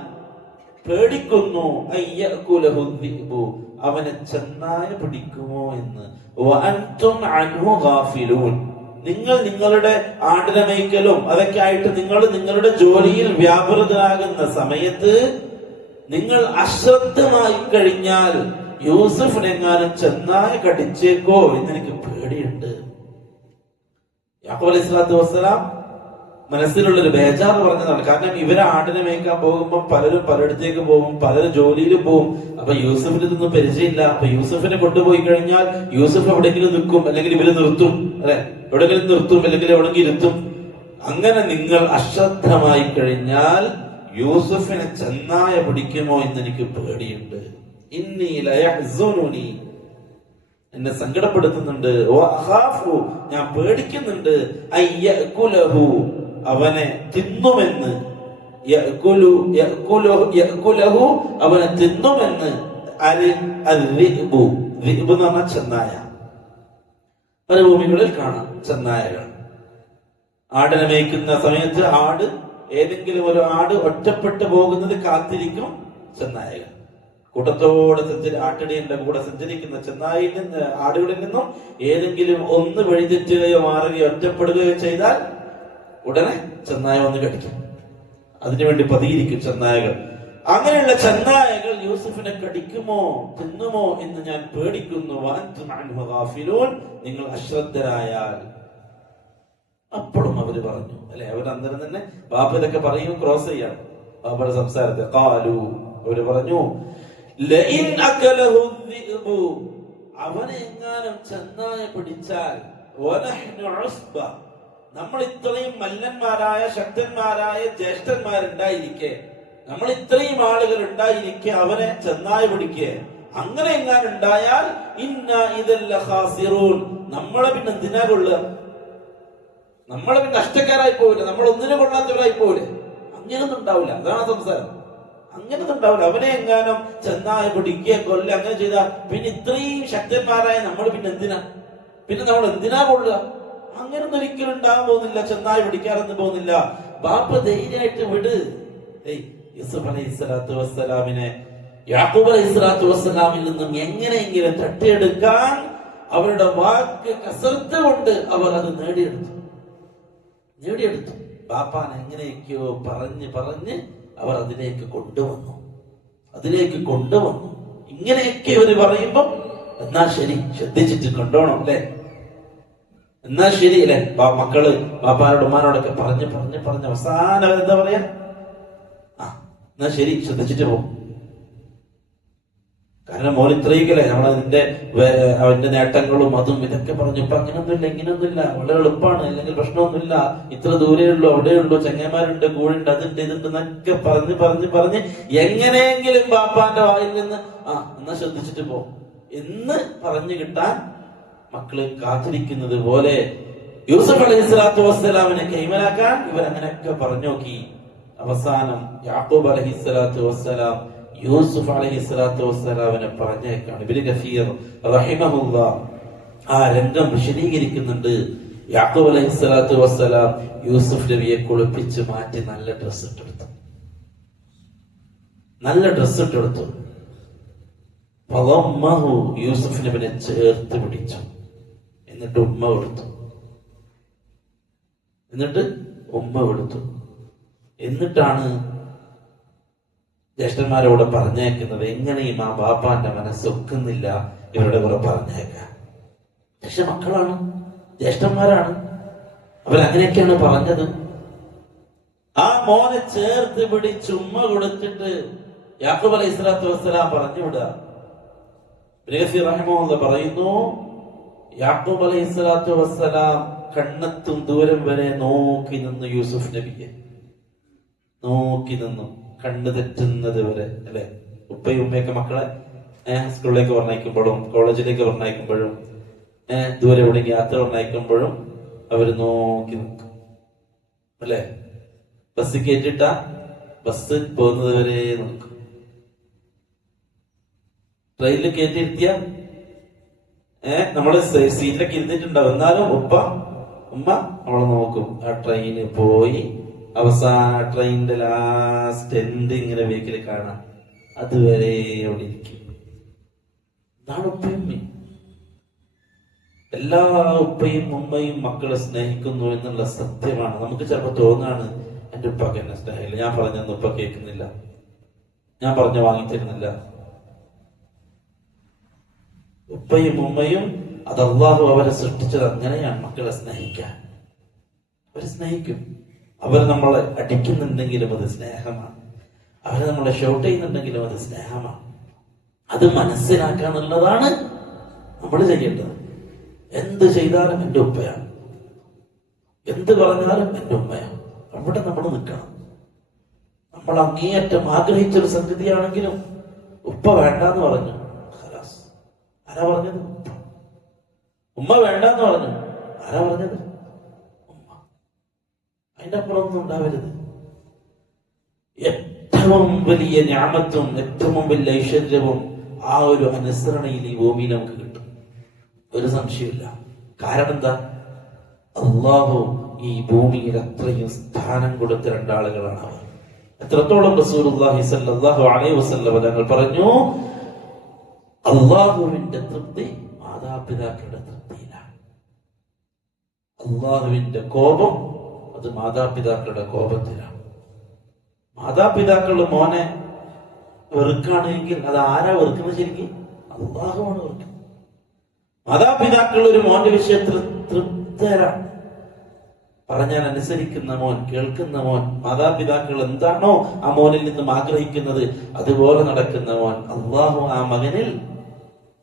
പേടിക്കുന്നു, അയ്യഅകുലഹു ദിബു, അവനെ ചെന്നായ പിടിക്കുമോ എന്ന്, വ അൻതും അൻഹു ഗാഫിലൂൻ, നിങ്ങൾ നിങ്ങളുടെ ആടിനെ മേയ്ക്കലും അതൊക്കെ ആയിട്ട് നിങ്ങൾ നിങ്ങളുടെ ജോലിയിൽ വ്യാപൃതരാകുന്ന സമയത്ത് നിങ്ങൾ അശ്രദ്ധമായി കഴിഞ്ഞാൽ യൂസുഫിനെങ്ങാനും ചെന്നായ കടിച്ചേക്കോ എന്നെനിക്ക് പേടിയുണ്ട്. യാക്കൂബ് അലൈഹിസ്സലാത്തു വസ്സലാം മനസ്സിലുള്ളൊരു ബേജാറ് പറഞ്ഞതാണ്. കാരണം ഇവരെ ആടിനെ മേയ്ക്കാൻ പോകുമ്പോൾ പലരും പലയിടത്തേക്ക് പോകും, പലരും ജോലിയിലും പോകും. അപ്പൊ യൂസഫിന് ഇതൊന്നും പരിചയമില്ല. അപ്പൊ യൂസഫിനെ കൊണ്ടുപോയി കഴിഞ്ഞാൽ യൂസഫ് എവിടെയെങ്കിലും നിൽക്കും, അല്ലെങ്കിൽ ഇവര് നിർത്തും, അല്ലെ, എവിടെയെങ്കിലും നിർത്തും, അല്ലെങ്കിൽ എവിടെയെങ്കിലും ഇരുത്തും. അങ്ങനെ നിങ്ങൾ അശ്രദ്ധമായി കഴിഞ്ഞാൽ യൂസഫിനെ ചെന്നായ പിടിക്കുമോ എന്ന് എനിക്ക് പേടിയുണ്ട്. എന്നെ സങ്കടപ്പെടുത്തുന്നുണ്ട്. ഞാൻ പേടിക്കുന്നുണ്ട്. അവനെ തിന്നുമെന്ന്, അവനെ തിന്നുമെന്ന്. എന്ന് പറഞ്ഞ ചെന്നായ. മരുഭൂമികളിൽ കാണാം ചെന്നായകൾ. ആടിനെ മേയ്ക്കുന്ന സമയത്ത് ഏതെങ്കിലും ഒരു ആട് ഒറ്റപ്പെട്ടു പോകുന്നത് കാത്തിരിക്കും ചെന്നായകൾ. കൂട്ടത്തോടെ ആട്ടിടയുടെ കൂടെ സഞ്ചരിക്കുന്ന ചെന്നായിൽ നിന്ന്, ആടുകളിൽ നിന്നും ഏതെങ്കിലും ഒന്ന് വഴിതെറ്റുകയോ മാറുകയോ ഒറ്റപ്പെടുകയോ ചെയ്താൽ ഉടനെ ചെന്നായ വന്ന് കടിക്കും. അതിനുവേണ്ടി പതിയിരിക്കും ചെന്നായകൾ. അങ്ങനെയുള്ള ചെന്നായകൾ യൂസഫിനെ കടിക്കുമോ തിന്നുമോ എന്ന് ഞാൻ പേടിക്കുന്നു. നിങ്ങൾ അശ്രദ്ധരായാൽ. അപ്പോഴും അവര് പറഞ്ഞു, അല്ലെ, അവർ അന്നേരം തന്നെ ബാപ്പ ഇതൊക്കെ പറയും, ക്രോസ് ചെയ്യാണ് ബാപ്പയുടെ സംസാരത്തെ. അവര് പറഞ്ഞു, അവനെ എങ്ങാനും ചെന്നായ പിടിച്ചാൽ, നമ്മൾ ഇത്രയും മല്ലന്മാരായ ശക്തന്മാരായ ജ്യേഷ്ഠന്മാരുണ്ടായിരിക്കെ, നമ്മൾ ഇത്രയും ആളുകൾ ഉണ്ടായിരിക്കെ അവനെ ചെന്നായ പിടിക്കേ, അങ്ങനെ എങ്ങാനും ഉണ്ടായാൽ നമ്മളെ പിന്നെ എന്തിനാ കൊള്ളുക? നമ്മളെ പിന്നെ നഷ്ടക്കാരായി പോവില്ല, നമ്മൾ ഒന്നിനും കൊള്ളാത്തവരായി പോവില്ല. അങ്ങനൊന്നും ഉണ്ടാവില്ല. അതാണ് സംസാരം. അങ്ങനൊന്നും ഉണ്ടാവില്ല. അവനെ എങ്ങാനും ചെന്നായ പിടിക്കുക, കൊല്ല, അങ്ങനെ ചെയ്താൽ പിന്നെ ഇത്രയും ശക്തന്മാരായ നമ്മൾ പിന്നെ നമ്മൾ എന്തിനാ കൊള്ളുക? അങ്ങനൊന്നും ഒരിക്കലും ഉണ്ടാകാൻ പോകുന്നില്ല. ചെന്നായ പിടിക്കാറൊന്നും പോകുന്നില്ല. ബാപ്പ ധൈര്യമായിട്ട് വിട്. യൂസുഫ് അലൈഹി സ്വലാത്തു വസ്സലാമിനെ യാക്കൂബ് അലൈഹി സ്വലാത്തു വസ്സലാമിൽ നിന്നും എങ്ങനെയെങ്കിലും തട്ടിയെടുക്കാൻ അവരുടെ വാക്ക് കസർത്ത് കൊണ്ട് അവർ അത് നേടിയെടുത്തു. ബാപ്പാൻ എങ്ങനെയൊക്കെയോ പറഞ്ഞ് അവർ അതിലേക്ക് കൊണ്ടുവന്നു. ഇങ്ങനെയൊക്കെ അവര് പറയുമ്പോ എന്നാ ശരി, ശ്രദ്ധിച്ചിട്ട് കൊണ്ടുപോകണം, അല്ലെ, എന്നാ ശരി, അല്ലെ. മക്കള് ബാപ്പാനോട് ഉമ്മാനോടൊക്കെ പറഞ്ഞ് അവസാനം എന്താ പറയാ, എന്നാ ശരി, ശ്രദ്ധിച്ചിട്ട് പോകും. കാരണം മോൻ ഇത്രയൊക്കെ അവന്റെ നേട്ടങ്ങളും അതും ഇതൊക്കെ പറഞ്ഞു. ഇപ്പൊ ഇങ്ങനൊന്നുമില്ല, വളരെ എളുപ്പമാണ്, അല്ലെങ്കിൽ പ്രശ്നമൊന്നുമില്ല, ഇത്ര ദൂരെയുള്ളൂ, അവിടെയുള്ളൂ, ചങ്ങന്മാരുണ്ട്, കൂടുണ്ട്, അതുണ്ട്, ഇതുണ്ട് എന്നൊക്കെ പറഞ്ഞ് എങ്ങനെയെങ്കിലും ബാപ്പാന്റെ വായിൽ നിന്ന് എന്നാ ശ്രദ്ധിച്ചിട്ട് പോകും എന്ന് പറഞ്ഞു കിട്ടാൻ മക്കള് കാത്തിരിക്കുന്നത് പോലെ യൂസുഫ് അലൈഹി സ്വലാത്തു വസ്സലാമിനെ കൈമലാക്കാൻ ഇവരങ്ങനെയൊക്കെ പറഞ്ഞു നോക്കി. അവസാനം യാക്കൂബ് അലൈഹി സ്വലാത്തു വസ്സലാം യൂസുഫ് അലൈഹി സ്വലാത്തു വസ്സലാമിനെ പറഞ്ഞേക്കാണ്. ഇബ്നു കസീർ റഹിമഹുല്ലാഹ് ആ രംഗം വിശദീകരിക്കുന്നുണ്ട്. യാക്കൂബ് അലൈഹി സ്വലാത്തു വസ്സലാം യൂസുഫ് നബിയെ കുളിപ്പിച്ച് മാറ്റി നല്ല ഡ്രസ് ഇട്ടെടുത്തു. യൂസുഫ് നബിനെ ചേർത്ത് പിടിച്ചു. എന്നിട്ട് ഉമ്മ കൊടുത്തു. എന്നിട്ടാണ് ജ്യേഷ്ഠന്മാരോട് പറഞ്ഞേക്കുന്നത്, എങ്ങനെയും ആ ബാപ്പാന്റെ മനസ്സൊക്കുന്നില്ല ഇവരുടെ കുറെ പറഞ്ഞേക്കാൻ. പക്ഷെ മക്കളാണ്, ജ്യേഷ്ഠന്മാരാണ്, അവരങ്ങനെയൊക്കെയാണ് പറഞ്ഞത്. ആ മോനെ ചേർത്ത് പിടിച്ച് ഉമ്മ കൊടുത്തിട്ട് യാക്കൂബ് അലൈഹി സ്വലാത്തു വസ്സലാം പറഞ്ഞു വിടുക. പറയുന്നു, യാക്കൂബ് അലൈഹി സ്വലാത്തു വസ്സലാം കണ്ണെത്തും ദൂരം വരെ നോക്കി നിന്നു. യൂസുഫ് നബിയെ നോക്കി നിന്നു, കണ്ണ് തെറ്റുന്നത് വരെ, അല്ലെ. ഉപ്പയും ഉമ്മയൊക്കെ മക്കളെ സ്കൂളിലേക്ക് പറഞ്ഞയക്കുമ്പോഴും കോളേജിലേക്ക് പറഞ്ഞയക്കുമ്പോഴും ദൂരെ എവിടെയെങ്കിലും യാത്ര പറഞ്ഞയക്കുമ്പോഴും അവര് നോക്കി നിൽക്കും, അല്ലെ. ബസ് കയറ്റിട്ട ബസ് പോകുന്നത് വരെ നോക്കും. ട്രെയിനിൽ കയറ്റിയിരുത്തിയ നമ്മള് സീറ്റിലൊക്കെ ഇരുന്നിട്ടുണ്ടാവും, എന്നാലും ഉമ്മ നമ്മളെ നോക്കും. ആ ട്രെയിന് പോയി അവസാന ട്രെയിനിന്റെ ലാസ്റ്റ് എൻഡ് ഇങ്ങനെ വീക്കില് കാണാം, അതുവരെ അവിടെ ഇരിക്കും. ഇതാണ് ഉപ്പയും എല്ലാ ഉപ്പയും ഉമ്മയും മക്കളെ സ്നേഹിക്കുന്നു എന്നുള്ള സത്യമാണ്. നമുക്ക് ചിലപ്പോ തോന്നാണ്, എന്റെ ഉപ്പാക്ക് എന്നെ സ്നേഹമില്ല, ഞാൻ പറഞ്ഞൊന്നും ഉപ്പ കേൾക്കുന്നില്ല, ഞാൻ പറഞ്ഞ വാങ്ങിത്തരുന്നില്ല. ഉപ്പയും ഉമ്മയും അത് അള്ളാഹു അവരെ സൃഷ്ടിച്ചത് അങ്ങനെയാണ്, മക്കളെ സ്നേഹിക്കാൻ. അവര് സ്നേഹിക്കും. അവർ നമ്മളെ അടിക്കുന്നുണ്ടെങ്കിലും അത് സ്നേഹമാണ്, അവർ നമ്മളെ ഷൗട്ട് ചെയ്യുന്നുണ്ടെങ്കിലും അത് സ്നേഹമാണ്. അത് മനസ്സിലാക്കാന്നുള്ളതാണ് നമ്മൾ ചെയ്യേണ്ടത്. എന്ത് ചെയ്താലും എൻ്റെ ഉപ്പയാണ്, എന്ത് പറഞ്ഞാലും എൻ്റെ ഉമ്മയാണ്. അവിടെ നമ്മൾ നിൽക്കണം. നമ്മൾ അങ്ങേയറ്റം ആഗ്രഹിച്ചൊരു സംഗതിയാണെങ്കിലും ഉപ്പ വേണ്ടെന്ന് പറഞ്ഞു, ആരാ പറഞ്ഞത്? ഉമ്മ വേണ്ടെന്ന് പറഞ്ഞു, ആരാ പറഞ്ഞത്? ഉമ്മ. അതിന്റെ അപ്പുറമൊന്നും ഉണ്ടാവരുത്. ഏറ്റവും വലിയ ഞാമത്തും ഏറ്റവും വലിയ ഐശ്വര്യവും ആ ഒരു അനുസരണയിൽ ഈ ഭൂമിയിൽ നമുക്ക് കിട്ടും, ഒരു സംശയമില്ല. കാരണം എന്താ? അള്ളാഹു ഈ ഭൂമിയിൽ അത്രയും സ്ഥാനം കൊടുത്ത രണ്ടാളുകളാണ് അവർ. എത്രത്തോളം റസൂലുള്ളാഹി സ്വല്ലല്ലാഹു അലൈഹി വസല്ലം തങ്ങൾ പറഞ്ഞു, അള്ളാഹുവിന്റെ തൃപ്തി മാതാപിതാക്കളുടെ തൃപ്തിയിലാണ്. അള്ളാഹുവിന്റെ കോപം അത് മാതാപിതാക്കളുടെ കോപത്തിലാണ്. മാതാപിതാക്കൾ മോനെ വെറുക്കുകയാണെങ്കിൽ അത് ആരാ വെറുക്കുന്നത്? ശരിക്കും അള്ളാഹുവാണ് വെറുക്കുന്നത്. മാതാപിതാക്കൾ ഒരു മോന്റെ വിഷയത്തിൽ തൃപ്തരാണ്. പറഞ്ഞാൽ അനുസരിക്കുന്ന മോൻ, കേൾക്കുന്ന മോൻ, മാതാപിതാക്കൾ എന്താണോ ആ മോനിൽ നിന്നും ആഗ്രഹിക്കുന്നത് അതുപോലെ നടക്കുന്ന മോൻ, അള്ളാഹു ആ മകനിൽ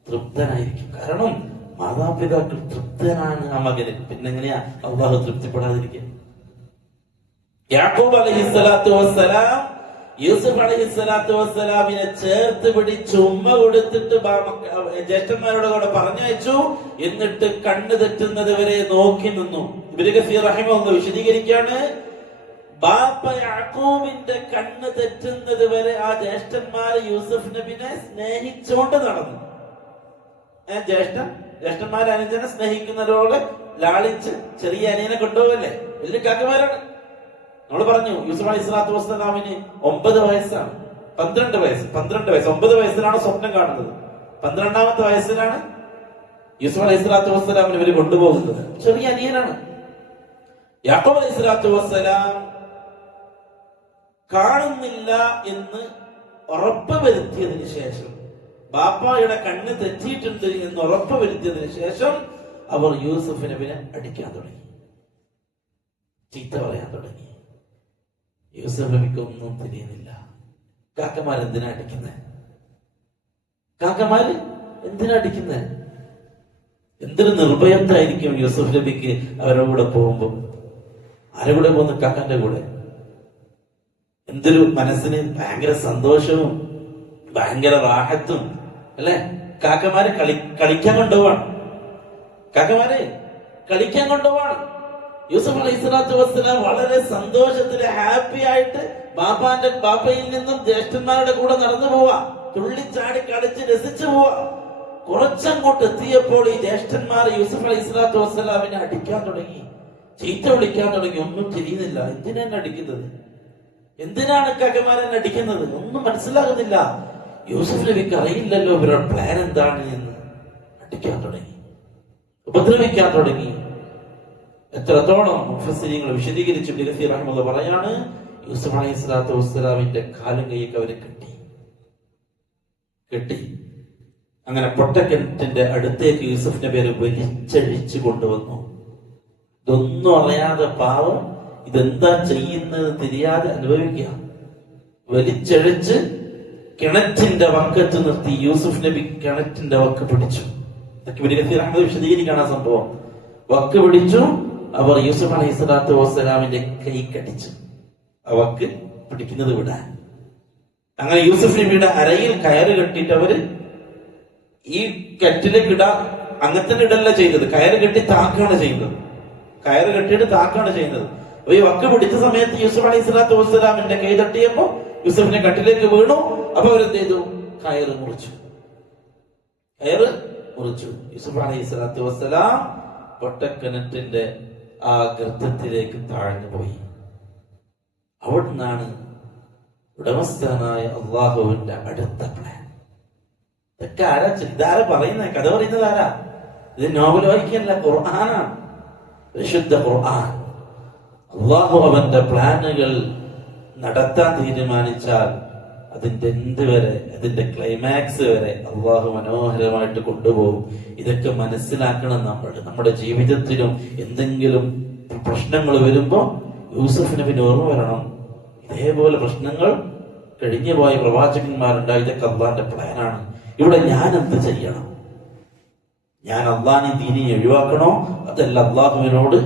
തൃപ്തനായിരിക്കും. കാരണം മാതാപിതാക്കൾ തൃപ്തനാണ് ആ മകനിൽ. പിന്നെങ്ങനെയാ അള്ളാഹു തൃപ്തിപ്പെടാതിരിക്കുക? യാക്കൂബ് അലൈഹിസ്സലാത്തു വസ്സലാം യൂസുഫ് അലൈഹിസ്സലാത്തു വസ്സലാമിനെ ചേർത്ത് പിടിച്ച് ഉമ്മ കൊടുത്തിട്ട് ജ്യേഷ്ഠന്മാരോട് കൂടെ പറഞ്ഞയച്ചു. എന്നിട്ട് കണ്ണ് തെറ്റുന്നത് വരെ നോക്കി നിന്നു. ഇബ്നു കസീർ റഹിമഹുല്ലാഹ് വിശദീകരിക്കുകയാണ്, ബാപ്പ യാക്കൂബിന്റെ കണ്ണ് തെറ്റുന്നത് വരെ ആ ജ്യേഷ്ഠന്മാർ യൂസുഫ് നബിനെ സ്നേഹിച്ചുകൊണ്ട് നടന്നു. ജ്യേഷ്ഠന്മാരെ അനുജനെ സ്നേഹിക്കുന്നവരോട് ലാളിച്ച് ചെറിയ അനിയനെ കൊണ്ടുപോകല്ലേ, വലിയ കാക്കമാരാണ്. നമ്മൾ പറഞ്ഞു യൂസുഫ് അലൈഹി സ്വലാത്തു വസ്സലാമിന് 9 വയസ്സാണ്, 12 വയസ്സ്. 9 വയസ്സിലാണ് സ്വപ്നം കാണുന്നത്. 12ാമത്തെ വയസ്സിലാണ് യൂസുഫ് അലൈഹി സ്വലാത്തു വസ്സലാമിന് ഇവര് കൊണ്ടുപോകുന്നത്. ചെറിയ അനിയനാണ്. യാക്കൂബ് അലൈഹി സ്വലാത്തു വസ്സലാം കാണുന്നില്ല എന്ന് ഉറപ്പ് വരുത്തിയതിനു ശേഷം, ബാപ്പായുടെ കണ്ണ് തെറ്റിയിട്ടുണ്ട് എന്ന് ഉറപ്പ് വരുത്തിയതിനു ശേഷം അവർ യൂസുഫ് നബിനെ അടിക്കാൻ തുടങ്ങി, ചീത്ത പറയാൻ തുടങ്ങി. യൂസുഫ് നബിക്ക് ഒന്നും തിരിയുന്നില്ല. കാക്കമാർ എന്തിനാ അടിക്കുന്നത്? കാക്കമാര് എന്തിനാ അടിക്കുന്നത്? എന്തൊരു നിർഭയത്തായിരിക്കും യൂസുഫ് നബിക്ക് അവരുടെ കൂടെ പോകുമ്പോ. ആരുടെ കൂടെ പോകുന്നു? കാക്കാന്റെ കൂടെ. എന്തൊരു മനസ്സിന് ഭയങ്കര സന്തോഷവും ഭയങ്കര റാഹത്തും അല്ലെ? കാക്കമാര് കളിക്കാൻ കൊണ്ടുപോവാണ്. കാക്കമാര് കളിക്കാൻ കൊണ്ടുപോവാണ്. യൂസുഫ് അലൈഹി സ്വലാത്തു വസ്സലാം വളരെ സന്തോഷത്തില് ഹാപ്പി ആയിട്ട് ബാപ്പയിൽ നിന്നും ജ്യേഷ്ഠന്മാരുടെ കൂടെ നടന്നു പോവാ, തുള്ളിച്ചാടി കളിച്ച് രസിച്ചു പോവാ. കുറച്ചങ്ങോട്ട് എത്തിയപ്പോൾ ഈ ജ്യേഷ്ഠന്മാർ യൂസുഫ് അലൈഹി സ്വലാത്തു വസ്സലാമിനെ അടിക്കാൻ തുടങ്ങി, ചീത്ത വിളിക്കാൻ തുടങ്ങി. ഒന്നും തിരിയുന്നില്ല. എന്തിനാണ് അടിക്കുന്നത്? എന്തിനാണ് കാക്കമാരെന്നെ അടിക്കുന്നത്? ഒന്നും മനസ്സിലാകുന്നില്ല. യൂസുഫ് നബിക്ക് അറിയില്ലല്ലോ ഇവരുടെ പ്ലാൻ എന്താണ് എന്ന്. അടിക്കാൻ തുടങ്ങി, ഉപദ്രവിക്കാൻ തുടങ്ങി. എത്രത്തോളം മുഫസ്സിരീങ്ങൾ വിശദീകരിച്ചു. ഇബ്നു കസീർ റഹിമഹുല്ലാഹ് പറയാണ്, യൂസുഫ് അലൈഹി സ്വലാത്തു വസ്സലാമിന്റെ കാലും കൈയൊക്കെ അവര് കെട്ടി. അങ്ങനെ പൊട്ടക്കിണറ്റിന്റെ അടുത്തേക്ക് യൂസുഫ് നബി വലിച്ചഴിച്ചു കൊണ്ടുവന്നു. ഇതൊന്നും അറിയാതെ പാവം ഇതെന്താ ചെയ്യുന്നത് തിരിയാതെ അനുഭവിക്കുക. വലിച്ചഴിച്ച് കിണറ്റിന്റെ വക്കത്ത് നിർത്തി. യൂസുഫ് നബി കിണറ്റിന്റെ വക്ക് പിടിച്ചു. ഇതൊക്കെ ഇബ്നു കസീർ റഹിമഹുല്ലാഹ് വിശദീകരിക്കുകയാണ് ആ സംഭവം. വക്ക് പിടിച്ചു. അവർ യൂസുഫ് അലൈഹി സ്വലാത്തു വസ്സലാമിന്റെ കൈ കടിച്ചു. ആ വക്ക് പിടിക്കുന്നത് വിടാൻ. അങ്ങനെ യൂസുഫ് നബിയുടെ അരയിൽ കയറ് കെട്ടിയിട്ട് അവര് ഈ കെറ്റിലേക്ക് ഇടാൻ അങ്ങനത്തെ ഇടല്ല ചെയ്യുന്നത്, കയറ് കെട്ടി താക്കാണ് ചെയ്യുന്നത്. കയറ് കെട്ടിയിട്ട് താക്കാണ് ചെയ്യുന്നത്. അപ്പൊ ഈ വക്ക് പിടിച്ച സമയത്ത് യൂസുഫ് അലൈഹി സ്വലാത്തു വസ്സലാമിന്റെ കൈ തട്ടിയപ്പോ യൂസുഫിന്റെ കട്ടിലേക്ക് വീണു. അപ്പൊ അവരെന്ത് ചെയ്തു? കയറ് മുറിച്ചു. യൂസുഫ് അലൈഹി സ്വലാത്തു വസ്സലാം പൊട്ടക്കിണറ്റിന്റെ ആ ഗർത്തത്തിലേക്ക് താഴ്ന്നു പോയി. അവിടുന്നാണ് ഉടമസ്ഥനായ അള്ളാഹുവിന്റെ അടുത്ത പ്ലാൻ. ഇതൊക്കെ ഇതാരാ പറയുന്നത്? കഥ പറയുന്നത് ആരാ? ഇത് നോവൽ വായിക്കല്ല, ഖുർആനാണ്, വിശുദ്ധ ഖുർആൻ. അള്ളാഹു അവന്റെ പ്ലാനുകൾ നടത്താൻ തീരുമാനിച്ചാൽ അതിന്റെ എന്ത് വരെ, അതിന്റെ ക്ലൈമാക്സ് വരെ അള്ളാഹു മനോഹരമായിട്ട് കൊണ്ടുപോകും. ഇതൊക്കെ മനസ്സിലാക്കണം നമ്മൾ. നമ്മുടെ ജീവിതത്തിലും എന്തെങ്കിലും പ്രശ്നങ്ങൾ വരുമ്പോ യൂസഫ് നബിന് ഓർമ്മ വരണം, ഇതേപോലെ പ്രശ്നങ്ങൾ കഴിഞ്ഞു പോയ പ്രവാചകന്മാരുണ്ടായി, ഇതൊക്കെ അള്ളാന്റെ പ്ലാനാണ്. ഇവിടെ ഞാൻ എന്ത് ചെയ്യണം? ഞാൻ അള്ളാഹിനെ ദീനി ഒഴിവാക്കണോ, അതല്ല അള്ളാഹുവിനോട്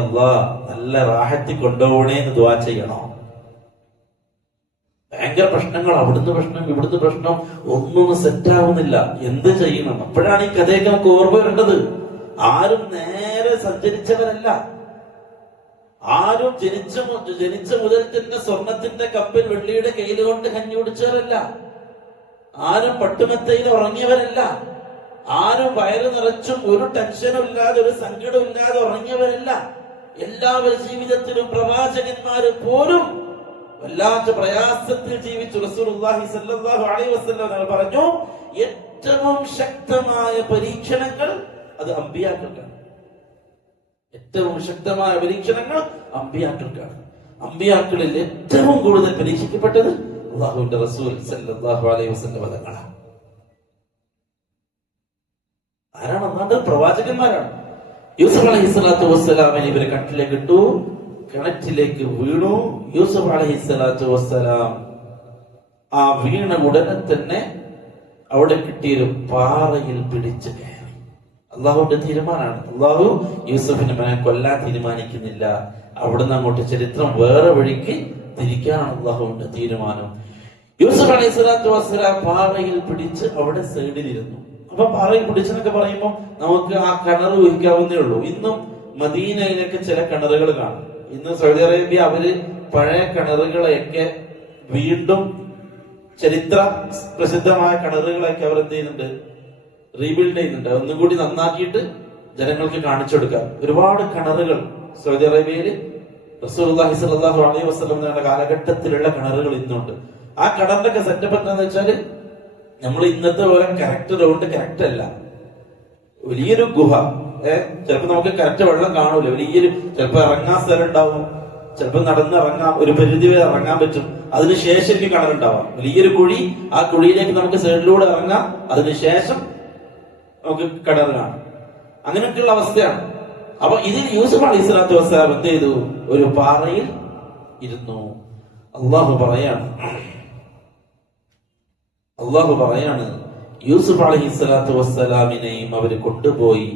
അള്ളാഹ് നല്ല റാഹത്തി കൊണ്ടുപോകണേ എന്ന് ദുആ ചെയ്യണോ? ഭയങ്കര പ്രശ്നങ്ങൾ, അവിടുന്ന് പ്രശ്നം ഇവിടുന്ന് പ്രശ്നം, ഒന്നും സെറ്റാവുന്നില്ല. എന്ത് ചെയ്യണം? അപ്പോഴാണ് ഈ കഥയൊക്കെ നമുക്ക് ഓർമ്മ വരേണ്ടത്. ആരും നേരെ സഞ്ചരിച്ചവരല്ല, ആരും ജനിച്ച മുതൽ തന്നെ സ്വർണത്തിന്റെ കപ്പിൽ വെള്ളിയുടെ കയ്യിൽ കൊണ്ട് കഞ്ഞി കുടിച്ചവരല്ല, ആരും പട്ടുമെത്തയിൽ ഉറങ്ങിയവരല്ല, ആരും വയറ് നിറച്ചും ഒരു ടെൻഷനും ഇല്ലാതെ ഒരു സങ്കടവും ഇല്ലാതെ ഉറങ്ങിയവരല്ല. എല്ലാവരും ജീവിതത്തിലും പ്രവാചകന്മാര് പോലും വല്ലാത്ത പ്രയാസത്തിൽ ജീവിച്ചു. റസൂലുള്ളാഹി സ്വല്ലല്ലാഹു അലൈഹി വസല്ലം പറഞ്ഞു, ഏറ്റവും ശക്തമായ പരീക്ഷണങ്ങൾ അത് അമ്പിയാക്കൾക്കാണ്. ഏറ്റവും ശക്തമായ പരീക്ഷണങ്ങൾ അമ്പിയാക്കൾക്കാണ്. അമ്പിയാക്കളിൽ ഏറ്റവും കൂടുതൽ പരീക്ഷിക്കപ്പെട്ടത് അല്ലാഹുവിന്റെ റസൂൽ സ്വല്ലല്ലാഹു അലൈഹി വസല്ലം തങ്ങളാണ്. ആരാണ്? ഒന്നാമത് പ്രവാചകന്മാരാണ്. യൂസുഫ് അലൈഹിസ്സലാത്തു വസ്സലാമിനെ ഇവരെ കിണറ്റിലേക്ക് ഇട്ടു, കിണറ്റിലേക്ക് വീണു. യൂസുഫ് അലൈഹിസ്സലാത്തു വസ്സലാം ആ വീണ ഉടനെ തന്നെ അവിടെ കിട്ടിയൊരു പാറയിൽ പിടിച്ചു കയറി. അള്ളാഹുവിന്റെ തീരുമാനമാണ്. അള്ളാഹു യൂസുഫിനെ കൊല്ലാൻ തീരുമാനിക്കുന്നില്ല. അവിടുന്ന് അങ്ങോട്ട് ചരിത്രം വേറെ വഴിക്ക് തിരിക്കാനാണ് അള്ളാഹുവിന്റെ തീരുമാനം. യൂസുഫ് അലൈഹിസ്സലാത്തു വസ്സലാം പാറയിൽ പിടിച്ച് അവിടെ സൈഡിലിരുന്നു. അപ്പൊ പാറയിൽ പിടിച്ചെന്നൊക്കെ പറയുമ്പോൾ നമുക്ക് ആ കിണർ ഊഹിക്കാവുന്നേ ഉള്ളൂ. ഇന്നും മദീനയിലൊക്കെ ചില കിണറുകൾ കാണും. ഇന്ന് സൗദി അറേബ്യ അവര് പഴയ കിണറുകളെയൊക്കെ വീണ്ടും ചരിത്ര പ്രസിദ്ധമായ കിണറുകളൊക്കെ അവർ എന്ത് ചെയ്യുന്നുണ്ട്? റീബിൽഡ് ചെയ്യുന്നുണ്ട്. ഒന്നും കൂടി നന്നാക്കിയിട്ട് ജനങ്ങൾക്ക് കാണിച്ചു കൊടുക്കാം. ഒരുപാട് കിണറുകൾ സൗദി അറേബ്യയിൽ റസൂലുള്ളാഹി സ്വല്ലല്ലാഹു അലൈഹി വസല്ലം കാലഘട്ടത്തിലുള്ള കിണറുകൾ ഇന്നുണ്ട്. ആ കിണറിന്റെ ഒക്കെ സെറ്റപ്പ് എന്താന്ന് വെച്ചാല് നമ്മൾ ഇന്നത്തെ പോലെ കറക്റ്റ് റൗണ്ട് കറക്റ്റ് അല്ല. വലിയൊരു ഗുഹ, ചിലപ്പോ നമുക്ക് കറക്റ്റ് വെള്ളം കാണൂല. വലിയൊരു ചിലപ്പോ ഇറങ്ങാൻ സ്ഥലം ഉണ്ടാവും, ചിലപ്പോ നടന്നിറങ്ങാം, ഒരു പരിധി വരെ ഇറങ്ങാൻ പറ്റും. അതിനുശേഷം എനിക്ക് കിണറുണ്ടാവാം. വലിയൊരു കുഴി, ആ കുഴിയിലേക്ക് നമുക്ക് സൈഡിലൂടെ ഇറങ്ങാം, അതിനുശേഷം നമുക്ക് കിണർ കാണാം. അങ്ങനെയൊക്കെയുള്ള അവസ്ഥയാണ്. അപ്പൊ ഇതിൽ യൂസുഫ് അലൈഹിസ്സലാത്തു വസ്സലാം എന്ത് ചെയ്തു? ഒരു പാറയിൽ ഇരുന്നു. അള്ളാഹു പറയാണ് യൂസുഫ് അലൈഹിസ്സലാത്തു വസ്സലാമിനെയും അവർ കൊണ്ടുപോയി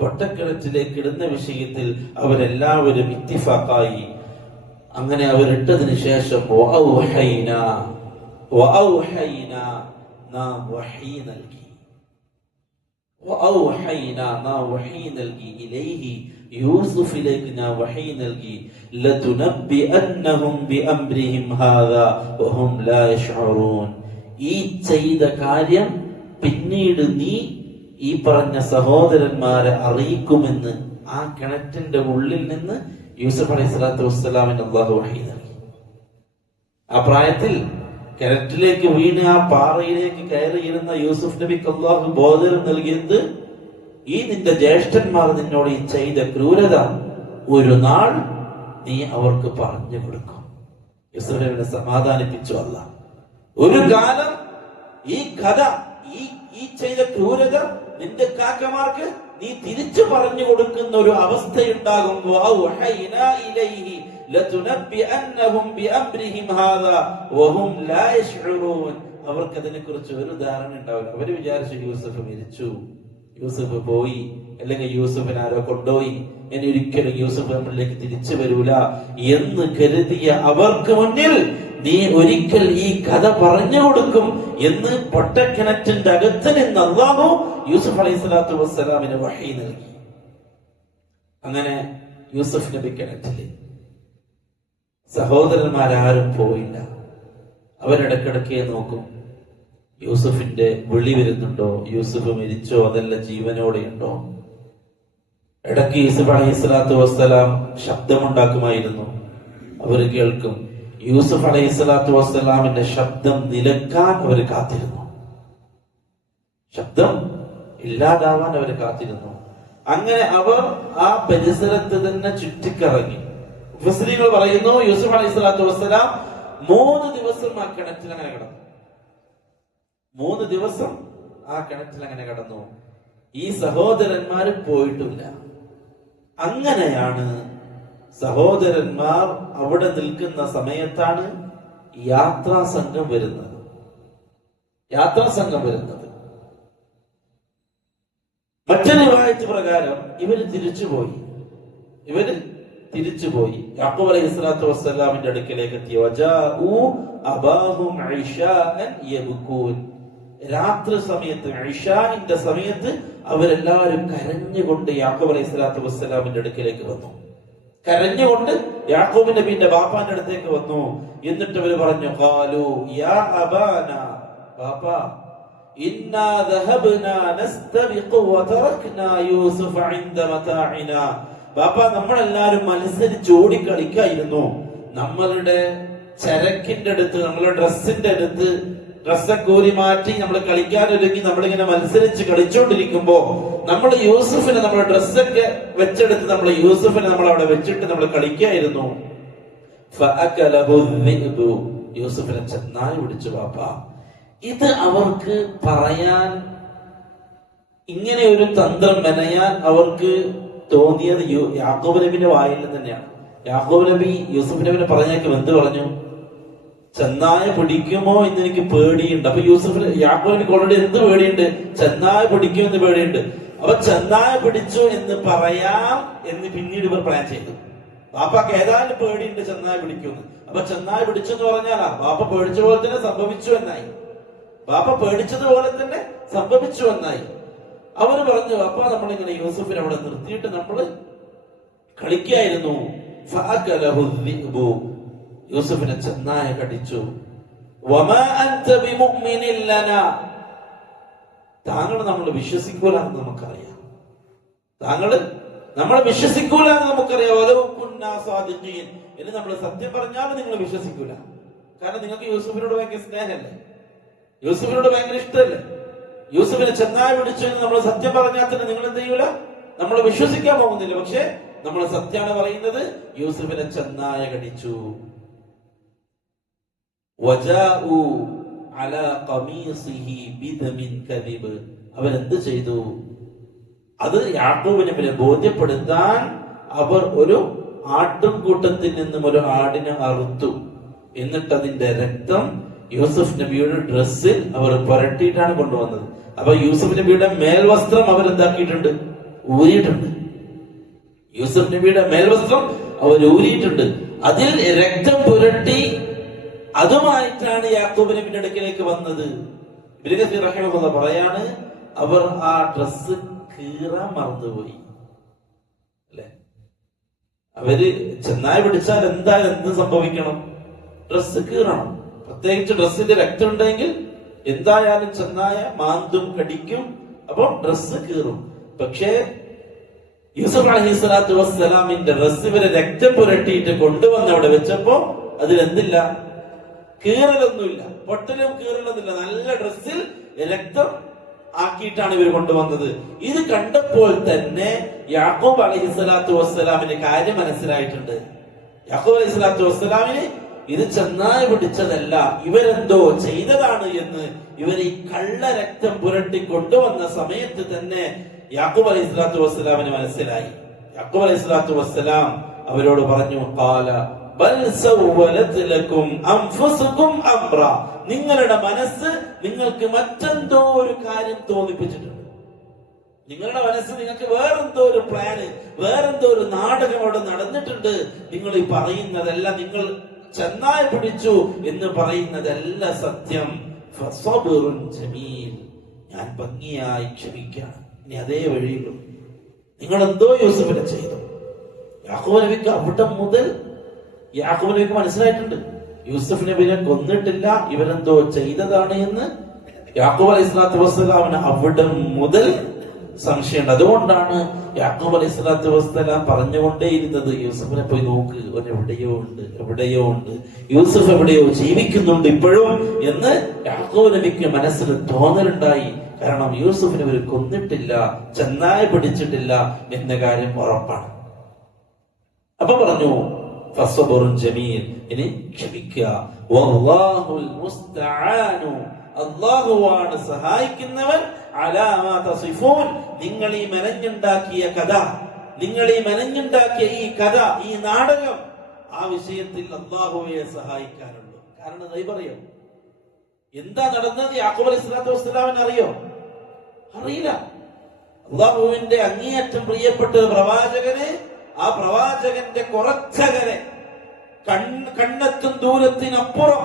പൊട്ടക്കിണറ്റിലേക്ക് ഇടുന്ന വിഷയത്തിൽ അവരെല്ലാവരും ഇത്തിഫാഖായി. അങ്ങനെ അവരിട്ടതിന് ശേഷം നാം വഹീ നൽകി ഇലൈഹി യൂസുഫിലേക്ക് ഞാൻ വഹീ നൽകി. ലതുനബ്ബിഅന്നഹും ബിഅംരിഹിം ഹാദാ വഹും ലാ യശ്ഉറൂൻ. ഈ ചെയ്ത കാര്യം പിന്നീട് നീ ഈ പറഞ്ഞ സഹോദരന്മാരെ അറിയിക്കുമെന്ന് ആ കിണറ്റിന്റെ ഉള്ളിൽ നിന്ന് യൂസുഫ് അലൈഹിസ്സലാത്തു വസ്സലാമിന് അല്ലാഹു വഹീ നൽകി. ആ പ്രായത്തിൽ കിണറ്റിലേക്ക് വീണ് ആ പാറയിലേക്ക് കയറിയിരുന്ന യൂസുഫ് നബിക്ക് അല്ലാഹു ബോധനം നൽകിയത്, ഈ നിന്റെ ജ്യേഷ്ഠന്മാർ നിന്നോട് ഈ ചെയ്ത ക്രൂരത ഒരു നാൾ നീ അവർക്ക് പറഞ്ഞു കൊടുക്കും. യൂസുഫ് നബിയെ സമാധാനിപ്പിച്ചു അല്ലാഹ്. ഒരു കാലം ഈ കഥ, ഈ ചെയ്ത ക്രൂരത നിന്റെ കാക്കമാർക്ക് നീ തിരിച്ചു പറഞ്ഞു കൊടുക്കുന്ന ഒരു അവസ്ഥയുണ്ടാകും. അവർക്ക് അതിനെ കുറിച്ച് ഒരു ധാരണ ഉണ്ടാവില്ല. അവര് വിചാരിച്ചു യൂസുഫ് മരിച്ചു, യൂസുഫ് പോയി, അല്ലെങ്കിൽ യൂസുഫിനെ ആരോ കൊണ്ടുപോയി, ഇനി ഒരിക്കലും യൂസുഫ് നമ്മളിലേക്ക് തിരിച്ചു വരൂല എന്ന് കരുതിയ അവർക്ക് മുന്നിൽ നീ ഒരിക്കൽ ഈ കഥ പറഞ്ഞു കൊടുക്കും എന്ന് പൊട്ടക്കിണറ്റിന്റെ അകത്ത് നിന്ന് അല്ലാഹു യൂസുഫ് അലൈഹിസ്സലാത്തു വസ്സലാമിന് വഹീ നൽകി. അങ്ങനെ യൂസുഫ് നബി കിണറ്റില് സഹോദരന്മാരാരും പോയില്ല. അവരിടക്കിടക്കെ നോക്കും, യൂസുഫിന്റെ വിളി വരുന്നുണ്ടോ, യൂസുഫ് മരിച്ചോ, അതല്ല ജീവനോടെയുണ്ടോ. ഇടയ്ക്ക് യൂസുഫ് അലൈഹിസ്സലാത്തു വസ്സലാം ശബ്ദമുണ്ടാക്കുമായിരുന്നു. അവർ കേൾക്കും. യൂസുഫ് അലൈഹിസ്സലാത്തു വസ്സലാമിന്റെ ശബ്ദം നിലക്കാൻ അവർ കാത്തിരുന്നു, ശബ്ദം ഇല്ലാതാവാൻ അവർ കാത്തിരുന്നു. അങ്ങനെ അവർ ആ പരിസരത്ത് തന്നെ ചുറ്റിക്കറങ്ങി. മുഫസ്സിരീങ്ങൾ പറയുന്നു, യൂസുഫ് അലൈഹിസ്സലാത്തു വസ്സലാം 3 ദിവസം ആ കിണറ്റിൽ അങ്ങനെ കിടന്നു. 3 ദിവസം ആ കിണറ്റിൽ അങ്ങനെ കിടന്നു. ഈ സഹോദരന്മാര് പോയിട്ടില്ല. അങ്ങനെയാണ് സഹോദരന്മാർ അവിടെ നിൽക്കുന്ന സമയത്താണ് യാത്രാ സംഘം വരുന്നത്. മറ്റൊരു റിവായത്ത് പ്രകാരം ഇവര് തിരിച്ചുപോയി. യാക്കൂബ് അലൈഹി സ്വലാത്തു വസ്സലാമിന്റെ അടുക്കലേക്ക് എത്തി. വജാഉ അബാഹും ഇശാഅൻ യബ്കൂൻ. രാത്രി സമയത്ത്, ഇശാഇന്റെ സമയത്ത് അവരെല്ലാവരും കരഞ്ഞുകൊണ്ട് യാക്കൂബ് അലൈഹി സ്വലാത്തു വസ്സലാമിന്റെ അടുക്കലേക്ക് വന്നു. കരഞ്ഞുകൊണ്ട് യാക്കൂബ് നബിന്റെ ബാപ്പാന്റെ അടുത്തേക്ക് വന്നു. എന്നിട്ട് അവര് പറഞ്ഞു, ഖാലു യാ അബാന, ബാപ്പാ, ഇന്നാ ദഹബ്നാ നസ്തബിഖു വതറക്നാ യൂസുഫ ഇൻദ മതാഇനാ. ബാപ്പാ, നമ്മളെല്ലാരും മത്സരിച്ച് ഓടിക്കളിക്കായിരുന്നു. നമ്മളുടെ ചരക്കിന്റെ അടുത്ത്, നമ്മളുടെ ഡ്രസ്സിന്റെ അടുത്ത് ഡ്രസ്സൊക്കെ ഊരി മാറ്റി നമ്മൾ കളിക്കാനൊരുങ്ങി നമ്മളിങ്ങനെ മത്സരിച്ച് കളിച്ചോണ്ടിരിക്കുമ്പോ നമ്മൾ യൂസുഫിനെ, നമ്മുടെ ഡ്രസ്സൊക്കെ വെച്ചെടുത്ത് നമ്മൾ യൂസുഫിനെ നമ്മൾ അവിടെ വെച്ചിട്ട് നമ്മൾ കളിക്കായിരുന്നു. യൂസുഫിനെ ചെന്നായി പിടിച്ചു. ബാപ്പാ, ഇത് അവർക്ക് പറയാൻ, ഇങ്ങനെ ഒരു തന്ത്രം മെനയാൻ അവർക്ക് തോന്നിയത് യാക്കൂബ് നബിന്റെ വായിൽ നിന്ന് തന്നെയാണ്. യാക്കൂബ് നബി യൂസുഫ് നബിനെ പറഞ്ഞേക്കും എന്ത് പറഞ്ഞു? ചെന്നായ പിടിക്കുമോ എന്ന് എനിക്ക് പേടിയുണ്ട്. അപ്പൊ യാക്കൂബ് നബിക്ക് ഓൾറെഡി എന്ത് പേടിയുണ്ട്? ചെന്നായ പിടിക്കും എന്ന് പേടിയുണ്ട്. അപ്പൊ ചെന്നായ പിടിച്ചു എന്ന് പറയാം എന്ന് പിന്നീട് ഇവർ പ്ലാൻ ചെയ്തു. ബാപ്പാക്ക് ഏതായാലും പേടിയുണ്ട് ചെന്നായ പിടിക്കുമെന്ന്. അപ്പൊ ചെന്നായ പിടിച്ചു എന്ന് പറഞ്ഞാലാ ബാപ്പ പേടിച്ച പോലെ തന്നെ സംഭവിച്ചു എന്നായി. അവര് പറഞ്ഞു, അപ്പാ നമ്മളിങ്ങനെ യൂസുഫിനെ അവിടെ നിർത്തിയിട്ട് നമ്മള് കളിക്കായിരുന്നു. യൂസുഫിനെ ചെന്നായ കടിച്ചു. താങ്കൾ നമ്മൾ വിശ്വസിക്കൂല എന്ന് നമുക്കറിയാം. നമ്മളെ വിശ്വസിക്കൂല എന്ന് നമുക്കറിയാം. ഇനി നമ്മൾ സത്യം പറഞ്ഞാലും നിങ്ങൾ വിശ്വസിക്കൂല. കാരണം നിങ്ങൾക്ക് യൂസുഫിനോട് ഭയങ്കര സ്നേഹമല്ലേ, യൂസുഫിനോട് ഭയങ്കര ഇഷ്ടമല്ലേ. യൂസുഫിനെ ചെന്നായ പിടിച്ചു എന്ന് നമ്മൾ സത്യം പറഞ്ഞാൽ തന്നെ നിങ്ങൾ എന്ത് ചെയ്യൂല? നമ്മൾ വിശ്വസിക്കാൻ പോകുന്നില്ല. പക്ഷെ നമ്മൾ സത്യമാണ് പറയുന്നത്. യൂസുഫിനെ ചെന്നായ കടിച്ചു. അവരെന്ത് ചെയ്തു? അത് യാക്കൂബ് നബിയെ ബോധ്യപ്പെടുത്താൻ അവർ ഒരു ആട്ടിൻകൂട്ടത്തിൽ നിന്നും ഒരു ആടിനെ അറുത്തു. എന്നിട്ട് അതിന്റെ രക്തം യൂസുഫ് നബിയുടെ ഡ്രസ്സിൽ അവർ പുരട്ടിയിട്ടാണ് കൊണ്ടുവന്നത്. അപ്പൊ യൂസുഫ് നബിയുടെ മേൽവസ്ത്രം അവരെന്താക്കിയിട്ടുണ്ട്? ഊരിയിട്ടുണ്ട്. യൂസുഫ് നബിയുടെ മേൽവസ്ത്രം അവർ ഊരിയിട്ടുണ്ട്. അതിൽ രക്തം പുരട്ടി അതുമായിട്ടാണ് യാക്കൂബ് നബിയുടെ അടുക്കിലേക്ക് വന്നത്. ഇബ്നു കസീർ റഹിമഹുല്ലാഹ് പറയാണ്, അവർ ആ ഡ്രസ്സ് കീറാൻ മറന്നുപോയി. അല്ലെ, അവര് ചെന്നായ പിടിച്ചാൽ എന്ത് സംഭവിക്കണം? ഡ്രസ്സ് കീറണം. പ്രത്യേകിച്ച് ഡ്രസ്സിന്റെ രക്തം ഉണ്ടെങ്കിൽ എന്തായാലും ചെന്നായ മാന്തും കടിക്കും. അപ്പോൾ ഡ്രസ്സ് കീറും. പക്ഷേ യൂസുഫ് അലൈഹിസ്സലാത്തു വസ്സലാമിന്റെ ഡ്രസ്സ് ഇവരെ രക്തം പുരട്ടിയിട്ട് കൊണ്ടുവന്ന് അവിടെ വെച്ചപ്പോ അതിലെന്തില്ല? കീറലൊന്നുമില്ല, പൊട്ടലും കീറലൊന്നുമില്ല. നല്ല ഡ്രസ്സിൽ രക്തം ആക്കിയിട്ടാണ് ഇവർ കൊണ്ടുവന്നത്. ഇത് കണ്ടപ്പോൾ തന്നെ യാക്കൂബ് അലൈഹിസ്സലാത്തു വസ്സലാമിന്റെ കാര്യം മനസ്സിലായിട്ടുണ്ട്. യാക്കൂബ് അലൈഹിസ്സലാത്തു വസ്സലാമിന് ഇത് ചെന്നായ പിടിച്ചതല്ല, ഇവരെന്തോ ചെയ്തതാണ് എന്ന് ഇവർ ഈ കള്ള രക്തം പുരട്ടി കൊണ്ടുവന്ന സമയത്ത് തന്നെ യാക്കൂബ് അലൈഹി സ്വലാത്തു വസ്സലാമിന് മനസ്സിലായി. യാക്കൂബ് അലൈഹി സ്വലാത്തു വസ്സലാം അവരോട് പറഞ്ഞു, ഖാല ബൽ സവ്വലത് ലക്കും അൻഫുസുകും അംറ. നിങ്ങളുടെ മനസ്സ് നിങ്ങൾക്ക് മറ്റെന്തോ ഒരു കാര്യം തോന്നിപ്പിച്ചിട്ടുണ്ട്. നിങ്ങളുടെ മനസ്സ് നിങ്ങൾക്ക് വേറെന്തോ ഒരു പ്ലാന്, വേറെന്തോ ഒരു നാടകം അവിടെ നടന്നിട്ടുണ്ട്. നിങ്ങൾ ഈ പറയുന്നതല്ല, നിങ്ങൾ ചെന്നായ പിടിച്ചു എന്ന് പറയുന്നതല്ല സത്യം. ഫസബ്റുൻ ജമീൽ, ഞാൻ ഭംഗിയായി ക്ഷമിക്കാം. ഇനി അതേ വഴിയുള്ളൂ. നിങ്ങൾ എന്തോ യൂസുഫിനെ ചെയ്തു. യാക്കൂബ് നബിക്ക് അവിടെ മുതൽ യാക്കൂബ് നബിക്ക് മനസ്സിലായിട്ടുണ്ട്, യൂസുഫ് നബിനെ കൊന്നിട്ടില്ല, ഇവരെന്തോ ചെയ്തതാണ് എന്ന് യാക്കൂബ് അലൈഹി സ്വലാത്തു വസ്സലാമിന് അവിടെ മുതൽ സംശയമുണ്ട്. അതുകൊണ്ടാണ് യാക്കൂബ് അലൈഹി സ്വലാത്തു വസ്സലാം പറഞ്ഞുകൊണ്ടേയിരുന്നത്, യൂസുഫിനെ പോയി നോക്ക്, അവൻ എവിടെയോ ഉണ്ട്, യൂസുഫ് എവിടെയോ ജീവിക്കുന്നുണ്ട് ഇപ്പോഴും എന്ന് യാക്കൂബ് നബിക്ക് മനസ്സിൽ തോന്നലുണ്ടായി. കാരണം യൂസുഫിനെ അവർ കൊന്നിട്ടില്ല, ചെന്നായ പിടിച്ചിട്ടില്ല എന്ന കാര്യം ഉറപ്പാണ്. അപ്പൊ പറഞ്ഞു, ഫസ്ബറുൻ ജമീൽ, ഇനി ക്ഷമിക്കുക. വല്ലാഹുൽ മുസ്തആനു, അല്ലാഹുവാണ് സഹായിക്കുന്നവൻ. അലാ മാ തസിഫൂൻ, നിങ്ങൾ ഈ മെനഞ്ഞുണ്ടാക്കിയ കഥ, നിങ്ങൾ ഈ മെനഞ്ഞുണ്ടാക്കിയ ഈ കഥ, ഈ നാടകം, ആ വിഷയത്തിൽ അല്ലാഹുവെ സഹായിക്കാനുള്ളൂ. കാരണം ഗൈബ് അറിയോ? എന്താ നടന്നത് യാക്കൂബ് അലൈഹി സ്വലാത്തു വസ്സലാമിന് അറിയോ? അറിയില്ല. അല്ലാഹുവിന്റെ അങ്ങേയറ്റം പ്രിയപ്പെട്ട ഒരു പ്രവാചകന്, ആ പ്രവാചകന്റെ കുറച്ചകലെ കണ്ണെത്തും ദൂരത്തിനപ്പുറം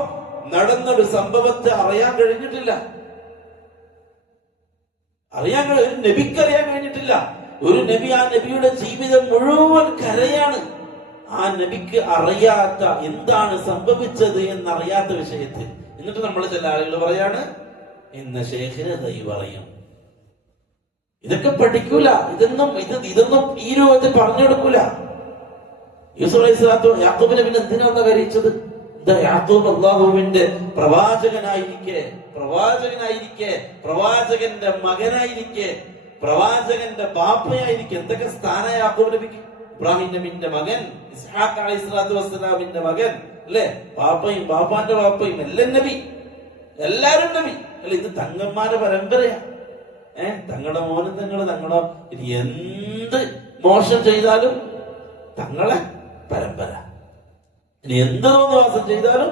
നടന്നൊരു സംഭവത്തെ അറിയാൻ കഴിഞ്ഞിട്ടില്ല. ഒരു നബിക്ക് അറിയാൻ കഴിഞ്ഞിട്ടില്ല. ഒരു നബി, ആ നബിയുടെ ജീവിതം മുഴുവൻ കരയാണ്. ആ നബിക്ക് അറിയാത്ത എന്താണ് സംഭവിച്ചത് എന്നറിയാത്ത വിഷയത്തിൽ. എന്നിട്ട് നമ്മൾ ചില ആളുകൾ പറയാണ്, ഇന്ന് ശേഖര ദൈവം അറിയും. ഇതൊക്കെ പഠിക്കൂല. ഇതൊന്നും ഈ രൂപത്തിൽ പറഞ്ഞു കൊടുക്കൂല. യൂസുഫ് അലൈഹി സ്വലാത്തു യാക്കൂബ് നബിനെ എന്തിനാണ് കരയിച്ചത്? യാക്കൂബ് അല്ലാഹുവിന്റെ പ്രവാചകനായിരിക്കെ, പ്രവാചകന്റെ മകനായിരിക്കെ, പ്രവാചകന്റെ ബാപ്പയായിരിക്കെ, എന്തൊക്കെ സ്ഥാനം യാക്കൂബ് നബിക്ക്. ഇബ്രാഹിം നബിന്റെ മകൻ, ഇസ്ഹാഖ് അലൈഹി സ്വലാത്തു വസ്സലാമിന്റെ മകൻ, അല്ലെ? ബാപ്പയും ബാപ്പാന്റെ ബാപ്പയും എല്ലാം നബി, എല്ലാരും നബി അല്ലെ? ഇത് തങ്ങന്മാരുടെ പരമ്പരയാ. തങ്ങളുടെ മോനും തങ്ങളോ എന്ത് മോശം ചെയ്താലും തങ്ങളെ പരമ്പര. ഇനി എന്ത് തോന്നിവാസം ചെയ്താലും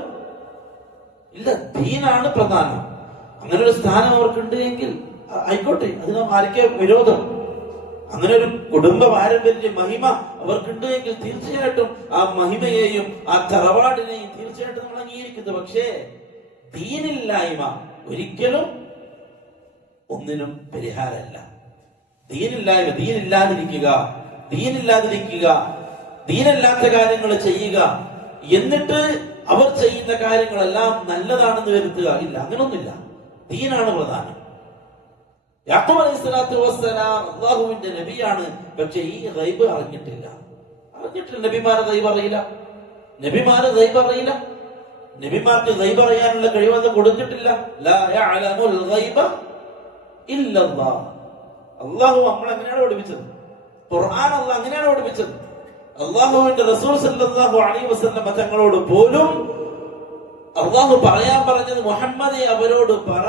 ഇല്ല, ദീനാണ് പ്രധാനം. അങ്ങനെ ഒരു സ്ഥാനം അവർക്കുണ്ട് എങ്കിൽ ആയിക്കോട്ടെ, അതിന് ആർക്കെ വിരോധം. അങ്ങനെ ഒരു കുടുംബ പാരമ്പര്യ മഹിമ അവർക്കുണ്ട് എങ്കിൽ തീർച്ചയായിട്ടും ആ മഹിമയെയും ആ തറവാടിനെയും തീർച്ചയായിട്ടും നമ്മൾ അംഗീകരിക്കുന്നു. പക്ഷേ ദീനില്ലായ്മ ഒരിക്കലും ഒന്നിനും പരിഹാരമല്ല. ദീനില്ലായ്മ, ദീനില്ലാതിരിക്കുക, ദീനല്ലാത്ത കാര്യങ്ങൾ ചെയ്യുക, എന്നിട്ട് അവർ ചെയ്യുന്ന കാര്യങ്ങളെല്ലാം നല്ലതാണെന്ന് വരുത്തുക, ഇല്ല, അങ്ങനൊന്നുമില്ല. ദീനാണ് പ്രധാനം. യാക്കൂബ് അലൈഹി സ്വലാത്തു വസ്സലാം അല്ലാഹുവിന്റെ നബിയാണ്. പക്ഷെ ഈ ഗൈബ് അറിഞ്ഞിട്ടില്ല. നബിമാരെ ഗൈബ് അറിയില്ല. നബിമാർക്ക് ഗൈബ് അറിയാനുള്ള കഴിവൊന്നും കൊടുത്തിട്ടില്ല. ലാ യഅലമുൽ ഗൈബ ഇല്ലല്ലാഹ്. അല്ലാഹു നമ്മളെ അങ്ങനെയാണ് പഠിപ്പിച്ചത്. ഖുർആൻ അല്ലാഹു അങ്ങനെയാണ് പഠിപ്പിച്ചത്. അല്ലാഹുവിന്റെ റസൂൽ സല്ലല്ലാഹു അലൈഹി വസല്ലം തങ്ങളോട് പോലും അല്ലാഹു പറയാൻ പറഞ്ഞത്, മുഹമ്മദേ അവരോട് പറ,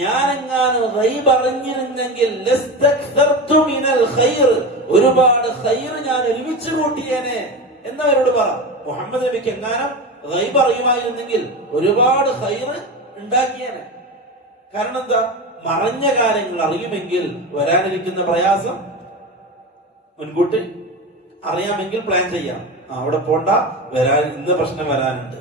ഞാനെങ്ങാനും ഗൈബ് അറിഞ്ഞിരുന്നെങ്കിൽ ലസ്തക്തർതു മിനൽ ഖൈർ, ഒരുപാട് ഖൈർ ഞാൻ ഒരുമിച്ച് കൂട്ടിയേനെ എന്നവരോട് പറ. മുഹമ്മദ് നബിക്ക് എങ്ങാനും ഗൈബ് അറിയുമായിരുന്നെങ്കിൽ ഒരുപാട് ഖൈർ ഉണ്ടാക്കിയേനെ. കാരണം എന്താ? മറഞ്ഞ കാര്യങ്ങൾ അറിയുമെങ്കിൽ വരാനിരിക്കുന്ന പ്രയാസം മുൻകൂട്ടി അറിയാമെങ്കിൽ പ്ലാൻ ചെയ്യാം. അവിടെ പോണ്ട, ഇന്ന് പ്രശ്നം വരാനുണ്ട്.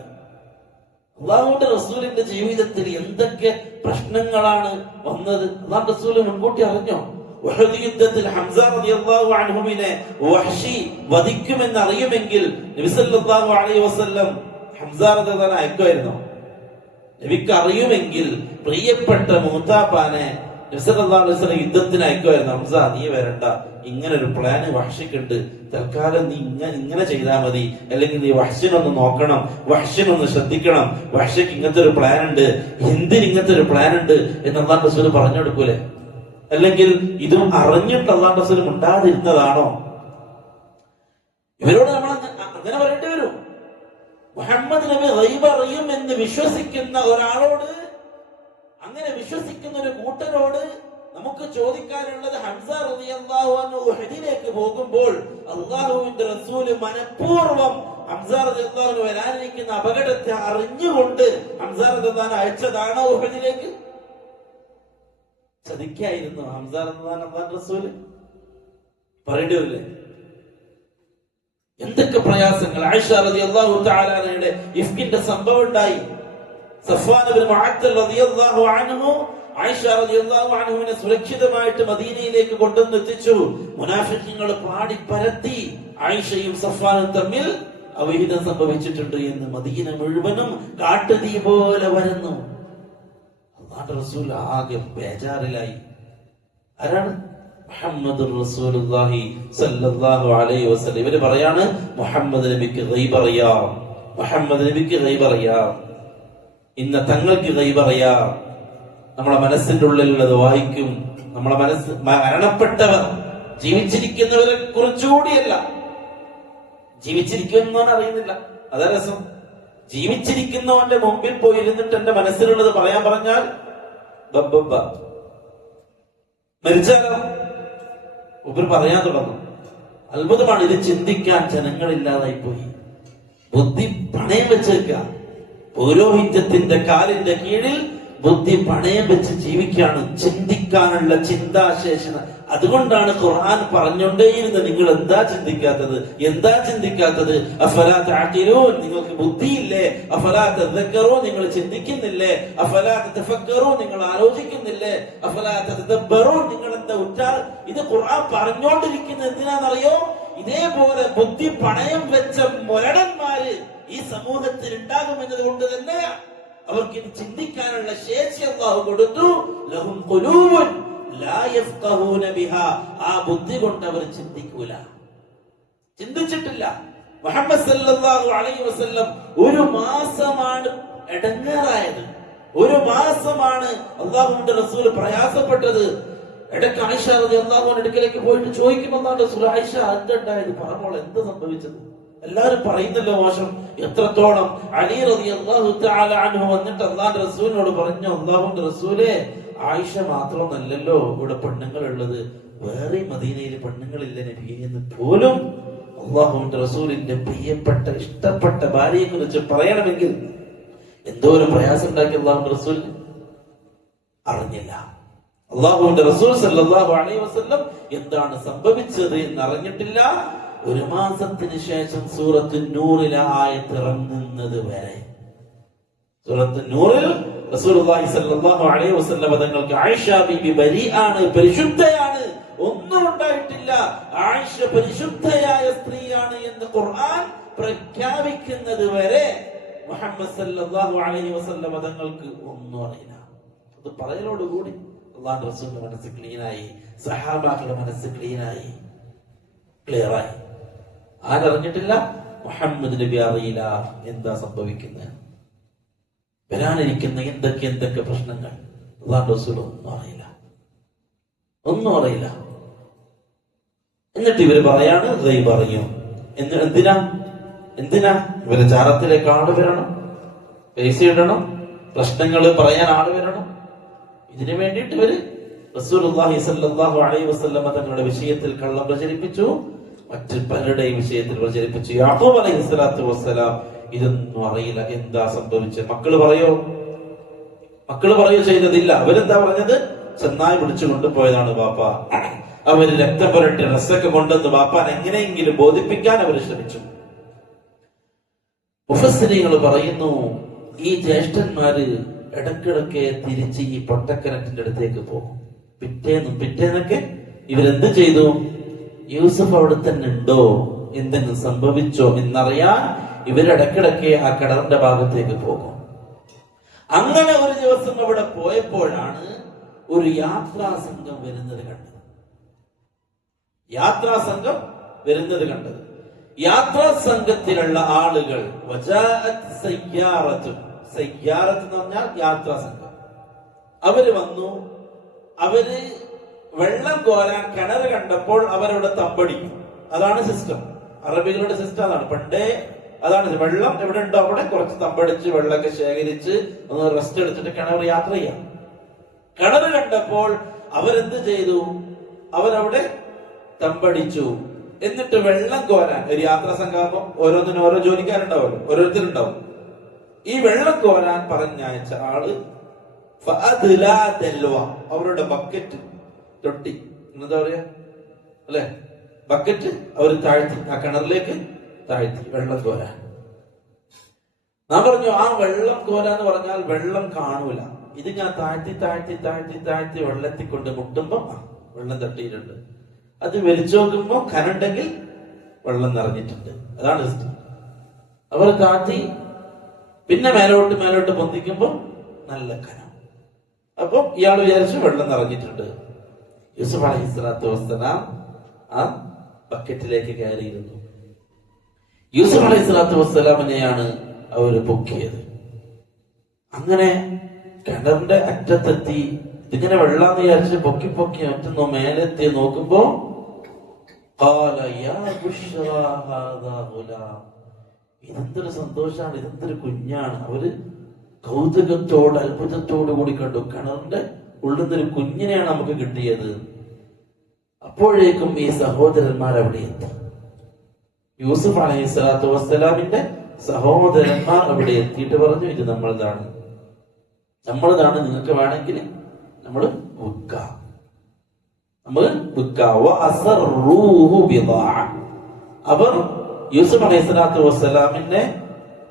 അല്ലാഹുവിന്റെ റസൂലിന്റെ ജീവിതത്തിൽ എന്തൊക്കെ പ്രശ്നങ്ങളാണ് വന്നത് അല്ലാഹു റസൂൽ മുൻകൂട്ടി അറിഞ്ഞോ? ഉഹദ് യുദ്ധത്തിൽ ഹംസ റളിയല്ലാഹു അൻഹുവിനെ വഹ്ശി വധിക്കുമെന്ന് അറിയുമെങ്കിൽ നബി സല്ലല്ലാഹു അലൈഹി വസല്ലം ഹംസ റളിയല്ലാഹു അയക്കുമായിരുന്നോ? നബിക്ക് അറിയുമെങ്കിൽ പ്രിയപ്പെട്ട മൂത്താപ്പാനെ നബി സല്ലല്ലാഹു അലൈഹി വസല്ലം യുദ്ധത്തിന് അയക്കുമായിരുന്നു. ഹംസ, നീ വരണ്ട, ഇങ്ങനെ ഒരു പ്ലാന് വഹ്ശിക്കുണ്ട്, തൽക്കാലം നീ ഇങ്ങനെ ചെയ്താൽ മതി, അല്ലെങ്കിൽ നീ വഹ്ശിനൊന്ന് നോക്കണം, വഹ്ശിനൊന്ന് ശ്രദ്ധിക്കണം, വഹ്ശിക്ക് ഇങ്ങനത്തെ ഒരു പ്ലാൻ ഉണ്ട്, എന്തിന് ഇങ്ങനത്തെ ഒരു പ്ലാൻ ഉണ്ട് എന്ന് അല്ലാഹു റസൂൽ പറഞ്ഞു കൊടുക്കൂലേ? അല്ലെങ്കിൽ ഇതും അറിഞ്ഞിട്ട് അല്ലാഹു റസൂൽ ഉണ്ടാതിരുന്നതാണോ? ഇവരോട് നമ്മൾ അങ്ങനെ പറയേണ്ടി വരും. മുഹമ്മദ് നബി ഗൈബ് അറിയും എന്ന് വിശ്വസിക്കുന്ന ഒരാളോട്, അങ്ങനെ വിശ്വസിക്കുന്ന ഒരു കൂട്ടരോട് നമുക്ക് ചോദിക്കാനുള്ളത്, ഹംസ റളിയല്ലാഹു അൻഹു ഉഹദിലേക്ക് പോകുമ്പോൾ അല്ലാഹുവിന്റെ റസൂൽ മനഃപൂർവ്വം ഹംസ റളിയല്ലാഹു അൻഹു വരാനിരിക്കുന്ന അപകടത്തെ അറിഞ്ഞുകൊണ്ട് ഹംസ റളിയല്ലാഹു അൻഹു അയച്ചതാണോ ഉഹദിലേക്ക്? ചതിക്കായിരുന്നു ഹംസ റളിയല്ലാഹു അൻഹു റസൂൽ? പറയേണ്ടി വരില്ലേ? എന്തൊക്കെ പ്രയാസങ്ങൾ. ആയിഷ റളിയല്ലാഹു തആല അൻഹയുടെ ഇഫ്കിന്റെ സംഭവം ഉണ്ടായി. സഫ്വാൻ ഇബ്നു മുഅത്തൽ റളിയല്ലാഹു അൻഹു ആയിഷ റളിയല്ലാഹു അൻഹുവിനെ സുരക്ഷിതമായിട്ട് മദീനയിലേക്ക് കൊണ്ടുവന്ന് എത്തിച്ചു. മുനാഫിഖീങ്ങൾ പാടി പരത്തി ആയിഷയും സഫ്വാനും തമ്മിൽ അവിഹിതം സംഭവിച്ചിട്ടുണ്ട് എന്ന് മദീന മുഴുവനും കാട്ടുതീ പോലെ വരുന്നു. അല്ലാഹുവിന്റെ റസൂൽ ആകെ ബേജാറിലായി. ആരാണ്? മുഹമ്മദുർ റസൂലുള്ളാഹി സ്വല്ലല്ലാഹു അലൈഹി വസല്ലം. ഇവര് പറയാണ്, മുഹമ്മദ് നബിക്ക് ഗൈബ് അറിയാം, മുഹമ്മദ് നബിക്ക് ഗൈബ് അറിയാം, ഇന്ന് തങ്ങൾക്ക് ഗൈബ് അറിയാം. നമ്മളെ മനസ്സിന്റെ ഉള്ളിലുള്ളത് വായിക്കും. നമ്മളെ മനസ്സ്, മരണപ്പെട്ടവർ ജീവിച്ചിരിക്കുന്നവരെ കുറിച്ചുകൂടിയല്ല, ജീവിച്ചിരിക്കുന്നവൻ അറിയുന്നില്ല. അതാ രസം. ജീവിച്ചിരിക്കുന്നവന്റെ മുമ്പിൽ പോയി ഇരുന്നിട്ട് എന്റെ മനസ്സിലുള്ളത് പറയാൻ പറഞ്ഞാൽ മരിച്ചാലോ? ഉപരി പറയാൻ തുടങ്ങും. അത്ഭുതമാണ്. ഇത് ചിന്തിക്കാൻ ജനങ്ങളില്ലാതായി പോയി. ബുദ്ധി പണയം വെച്ചേക്കുക. പൗരോഹിത്യത്തിന്റെ കാലിന്റെ കീഴിൽ ബുദ്ധി പണയം വെച്ച് ജീവിക്കാണ്. ചിന്തിക്കാനുള്ള ചിന്താശേഷന. അതുകൊണ്ടാണ് ഖുർആൻ പറഞ്ഞുകൊണ്ടേയിരുന്നത്, നിങ്ങൾ എന്താ ചിന്തിക്കാത്തത്, എന്താ ചിന്തിക്കാത്തത്? അഫലാ തഅഖിലൂൻ, നിങ്ങൾക്ക് ബുദ്ധിയില്ലേ? അഫലാ തദക്കറൂൻ, നിങ്ങൾ ചിന്തിക്കുന്നില്ലേ? അഫലാ തതഫക്കറൂൻ, നിങ്ങൾ ആലോചിക്കുന്നില്ലേ? അഫലാ തതദബ്ബറൂൻ, നിങ്ങൾ എന്താ ഉറ്റാർ? ഇത് ഖുർആൻ പറഞ്ഞുകൊണ്ടിരിക്കുന്നത് എന്തിനാണെന്നറിയോ? ഇതേപോലെ ബുദ്ധി പണയം വെച്ച മുരടന്മാര് ഈ സമൂഹത്തിൽ ഉണ്ടാകുമെന്നത് കൊണ്ട് തന്നെ അവർക്ക് ഇത് ചിന്തിക്കാനുള്ള ശേഷി അല്ലാഹു കൊടുത്തു. ലഹും ഖുലൂബുൻ ലാ യഫ്ഖഹൂന ബിഹാ, ആ ബുദ്ധി കൊണ്ട് അവർ ചിന്തിക്കൂല, ചിന്തിച്ചിട്ടില്ല. മുഹമ്മദ് സല്ലല്ലാഹു അലൈഹി വസല്ലം ഒരു മാസമാണ് ഇടങ്ങേറായത്. ഒരു മാസമാണ് അല്ലാഹുവിന്റെ റസൂൽ പ്രയാസപ്പെട്ടത്. ഇടയ്ക്ക് ആയിഷ റളിയല്ലാഹു അൻഹയുടെ അടുക്കലേക്ക് പോയിട്ട് ചോദിക്കും, അല്ലാഹുവിന്റെ റസൂൽ, ആയിഷ എന്തുണ്ടായത്, പറഞ്ഞോളെ, എന്താ സംഭവിച്ചത്? എല്ലാരും പറയുന്നല്ലോ മോശം. എത്രത്തോളം അലി റളിയല്ലാഹു തആല അൻഹു വന്നിട്ട് അല്ലാഹുവിന്റെ റസൂലിനോട് പറഞ്ഞു, അല്ലാഹുവിന്റെ റസൂലേ, ആയിഷ മാത്രമല്ലല്ലോ ഇവിടെ പെണ്ണുങ്ങൾ ഉള്ളത്, വേറെ മദീനയിൽ പെണ്ണുങ്ങളില്ല നബിയെ എന്ന് പോലും അല്ലാഹുവിന്റെ റസൂലിന്റെ പ്രിയപ്പെട്ട ഇഷ്ടപ്പെട്ട ഭാര്യയെ കുറിച്ച് പറയണമെങ്കിൽ എന്തോ ഒരു പ്രയാസം ഉണ്ടാക്കി അല്ലാഹുവിന്റെ റസൂൽ അറിഞ്ഞില്ല. അല്ലാഹുവിന്റെ റസൂൽ സല്ലല്ലാഹു അലൈഹി വസല്ലം എന്താണ് സംഭവിച്ചത് എന്ന് അറിഞ്ഞിട്ടില്ല. ഒരു മാസത്തിന് ശേഷം സൂറത്ത് നൂറിലെ ആയത്ത് ഇറങ്ങുന്നത് വരെ, സൂറത്ത് നൂറിൽ റസൂലുള്ളാഹി സ്വല്ലല്ലാഹു അലൈഹി വസല്ലം തങ്ങൾക്ക് ആയിഷ ബീബി ബരീആണ്, പരിശുദ്ധയാണ്, ഒന്നും ഉണ്ടായിട്ടില്ല, ആയിഷ പരിശുദ്ധയായ സ്ത്രീയാണ് എന്ന് ഖുർആൻ പ്രഖ്യാപിക്കുന്നത് വരെ മുഹമ്മദ് സല്ലല്ലാഹു അലൈഹി വസല്ലം തങ്ങൾക്ക് ഒന്നും അറിയില്ല. അത് പറയലോടുകൂടി അല്ലാഹുവിന്റെ റസൂലിന്റെ മനസ്സ് ക്ലീനായി, സഹാബാക്കളുടെ മനസ്സ് ക്ലീനായി, ക്ലിയറായി. ആരറിഞ്ഞിട്ടില്ല? മുഹമ്മദ് നബി അറിയില്ല എന്താ സംഭവിക്കുന്നത്, വരാനിരിക്കുന്ന എന്തൊക്കെ പ്രശ്നങ്ങൾ. അല്ലാഹുവിന്റെ റസൂൽ ഒന്നും അറിയില്ല, ഒന്നും അറിയില്ല. എന്നിട്ട് ഇവര് പറയാണ് ഗൈബ് അറിയും. എന്തിനാ ഇവര് ചാരത്തിലേക്ക് ആള് വരണം, പൈസ ഇടണം, പ്രശ്നങ്ങൾ പറയാൻ ആള് വരണം. ഇതിനു വേണ്ടിയിട്ട് ഇവര് റസൂലുള്ളാഹി സ്വല്ലല്ലാഹു അലൈഹി വസല്ലം തങ്ങളുടെ വിഷയത്തിൽ കള്ളം പ്രചരിപ്പിച്ചു, മറ്റു പലരുടെയും വിഷയത്തിൽ പ്രചരിപ്പിച്ചു. യാഖൂബ് അലൈഹിസ്സലാത്തു വസ്സലാം ഇതൊന്നും അറിയില്ല എന്താ സംഭവിച്ചത്. മക്കള് പറയോ ചെയ്തതില്ല. അവരെന്താ പറഞ്ഞത്? ചെന്നായി പിടിച്ചു കൊണ്ടുപോയതാണ് ബാപ്പ. അവര് രക്തം പുരട്ടി ഡ്രസ്സൊക്കെ കൊണ്ടുവന്ന് ബാപ്പാൻ എങ്ങനെയെങ്കിലും ബോധിപ്പിക്കാൻ അവർ ശ്രമിച്ചു. മുഫസ്സിരീങ്ങൾ പറയുന്നു, ഈ ജ്യേഷ്ഠന്മാര് ഇടക്കിടക്ക് തിരിച്ച് ഈ പൊട്ടക്കിണറ്റിന്റെ അടുത്തേക്ക് പോകും. പിറ്റേന്നൊക്കെ ഇവരെന്ത് ചെയ്തു? യൂസഫ് അവിടെ തന്നെ ഉണ്ടോ, എന്തെങ്കിലും സംഭവിച്ചോ എന്നറിയാൻ ഇവരിടക്കിടക്ക് ആ കിണറിന്റെ ഭാഗത്തേക്ക് പോകും. അങ്ങനെ ഒരു ദിവസം അവിടെ പോയപ്പോഴാണ് ഒരു യാത്രാ സംഘം വരുന്നത് കണ്ടത്. യാത്രാ സംഘത്തിലുള്ള ആളുകൾ, സയ്യാറത്ത് എന്ന് പറഞ്ഞാൽ യാത്രാ സംഘം, അവര് വന്നു. അവര് വെള്ളം കോരാൻ കിണർ കണ്ടപ്പോൾ അവരവിടെ തമ്പടിക്കും. അതാണ് സിസ്റ്റം, അറബികളുടെ സിസ്റ്റം അതാണ്. പണ്ടേ അതാണ്, വെള്ളം എവിടെ ഉണ്ടോ അവിടെ കുറച്ച് തമ്പടിച്ച് വെള്ളമൊക്കെ ശേഖരിച്ച് ഒന്ന് റെസ്റ്റ് എടുത്തിട്ട് കിണർ യാത്ര ചെയ്യാം. കിണർ കണ്ടപ്പോൾ അവരെന്ത് ചെയ്തു? അവരവിടെ തമ്പടിച്ചു. എന്നിട്ട് വെള്ളം കോരാൻ, ഒരു യാത്രാ സംഘാകുമ്പോൾ ഓരോന്നിനും ഓരോ ജോലിക്കാരുണ്ടാവുമല്ലോ, ഓരോരുത്തരുണ്ടാവും. ഈ വെള്ളം കോരാൻ പറഞ്ഞയച്ച ആള് അവരുടെ ബക്കറ്റ്, തൊട്ടി, എന്താ പറയാ അല്ലെ, ബക്കറ്റ് അവർ താഴ്ത്തി, ആ കിണറിലേക്ക് താഴ്ത്തി വെള്ളം കോരാൻ. ഞാൻ പറഞ്ഞു, ആ വെള്ളം കോരാന്ന് പറഞ്ഞാൽ വെള്ളം കാണൂല. ഇത് ഞാൻ താഴ്ത്തി വെള്ളത്തിൽ കൊണ്ട് മുട്ടുമ്പോ വെള്ളം തട്ടിയിട്ടുണ്ട്. അത് വലിച്ചു നോക്കുമ്പോ കനുണ്ടെങ്കിൽ വെള്ളം നിറഞ്ഞിട്ടുണ്ട്. അതാണ് സിസ്റ്റം. അവർ താഴ്ത്തി പിന്നെ മേലോട്ട് പൊന്തിക്കുമ്പോ നല്ല കനം. അപ്പൊ ഇയാൾ വിചാരിച്ചു വെള്ളം നിറഞ്ഞിട്ടുണ്ട്. യൂസുഫ് അലൈഹിസ്സലാത്തു വസ്സലാം ആ ബക്കറ്റിലേക്ക് കയറിയിരുന്നു. യൂസുഫ് അലൈഹിസ്സലാത്തു വസ്സലാമിനെയാണ് അവര് പൊക്കിയത്. അങ്ങനെ കിണറിന്റെ അറ്റത്തെത്തി. ഇതിങ്ങനെ വെള്ളാന്ന് വിചാരിച്ച് പൊക്കി മറ്റൊന്നോ മേലെത്തി നോക്കുമ്പോ ഇതെന്തൊരു സന്തോഷാണ്, ഇതെന്തൊരു കുഞ്ഞാണ്. അവര് കൗതുകത്തോട് അത്ഭുതത്തോടു കൂടി കണ്ടു. കിണറിന്റെ ഉള്ളിൽ നിന്നൊരു കുഞ്ഞിനെയാണ് നമുക്ക് കിട്ടിയത്. അപ്പോഴേക്കും ഈ സഹോദരന്മാർ അവിടെ എത്തി. യൂസുഫ് അലൈഹിസ്സലാത്തു വസ്സലാമിന്റെ സഹോദരന്മാർ അവിടെ എത്തിയിട്ട് പറഞ്ഞു, ഇത് നമ്മളതാണ്, നിങ്ങൾക്ക് വേണമെങ്കിൽ നമ്മൾ വിൽക്കാം, അവർ യൂസുഫ് അലൈഹിസ്സലാത്തു വസ്സലാമിന്റെ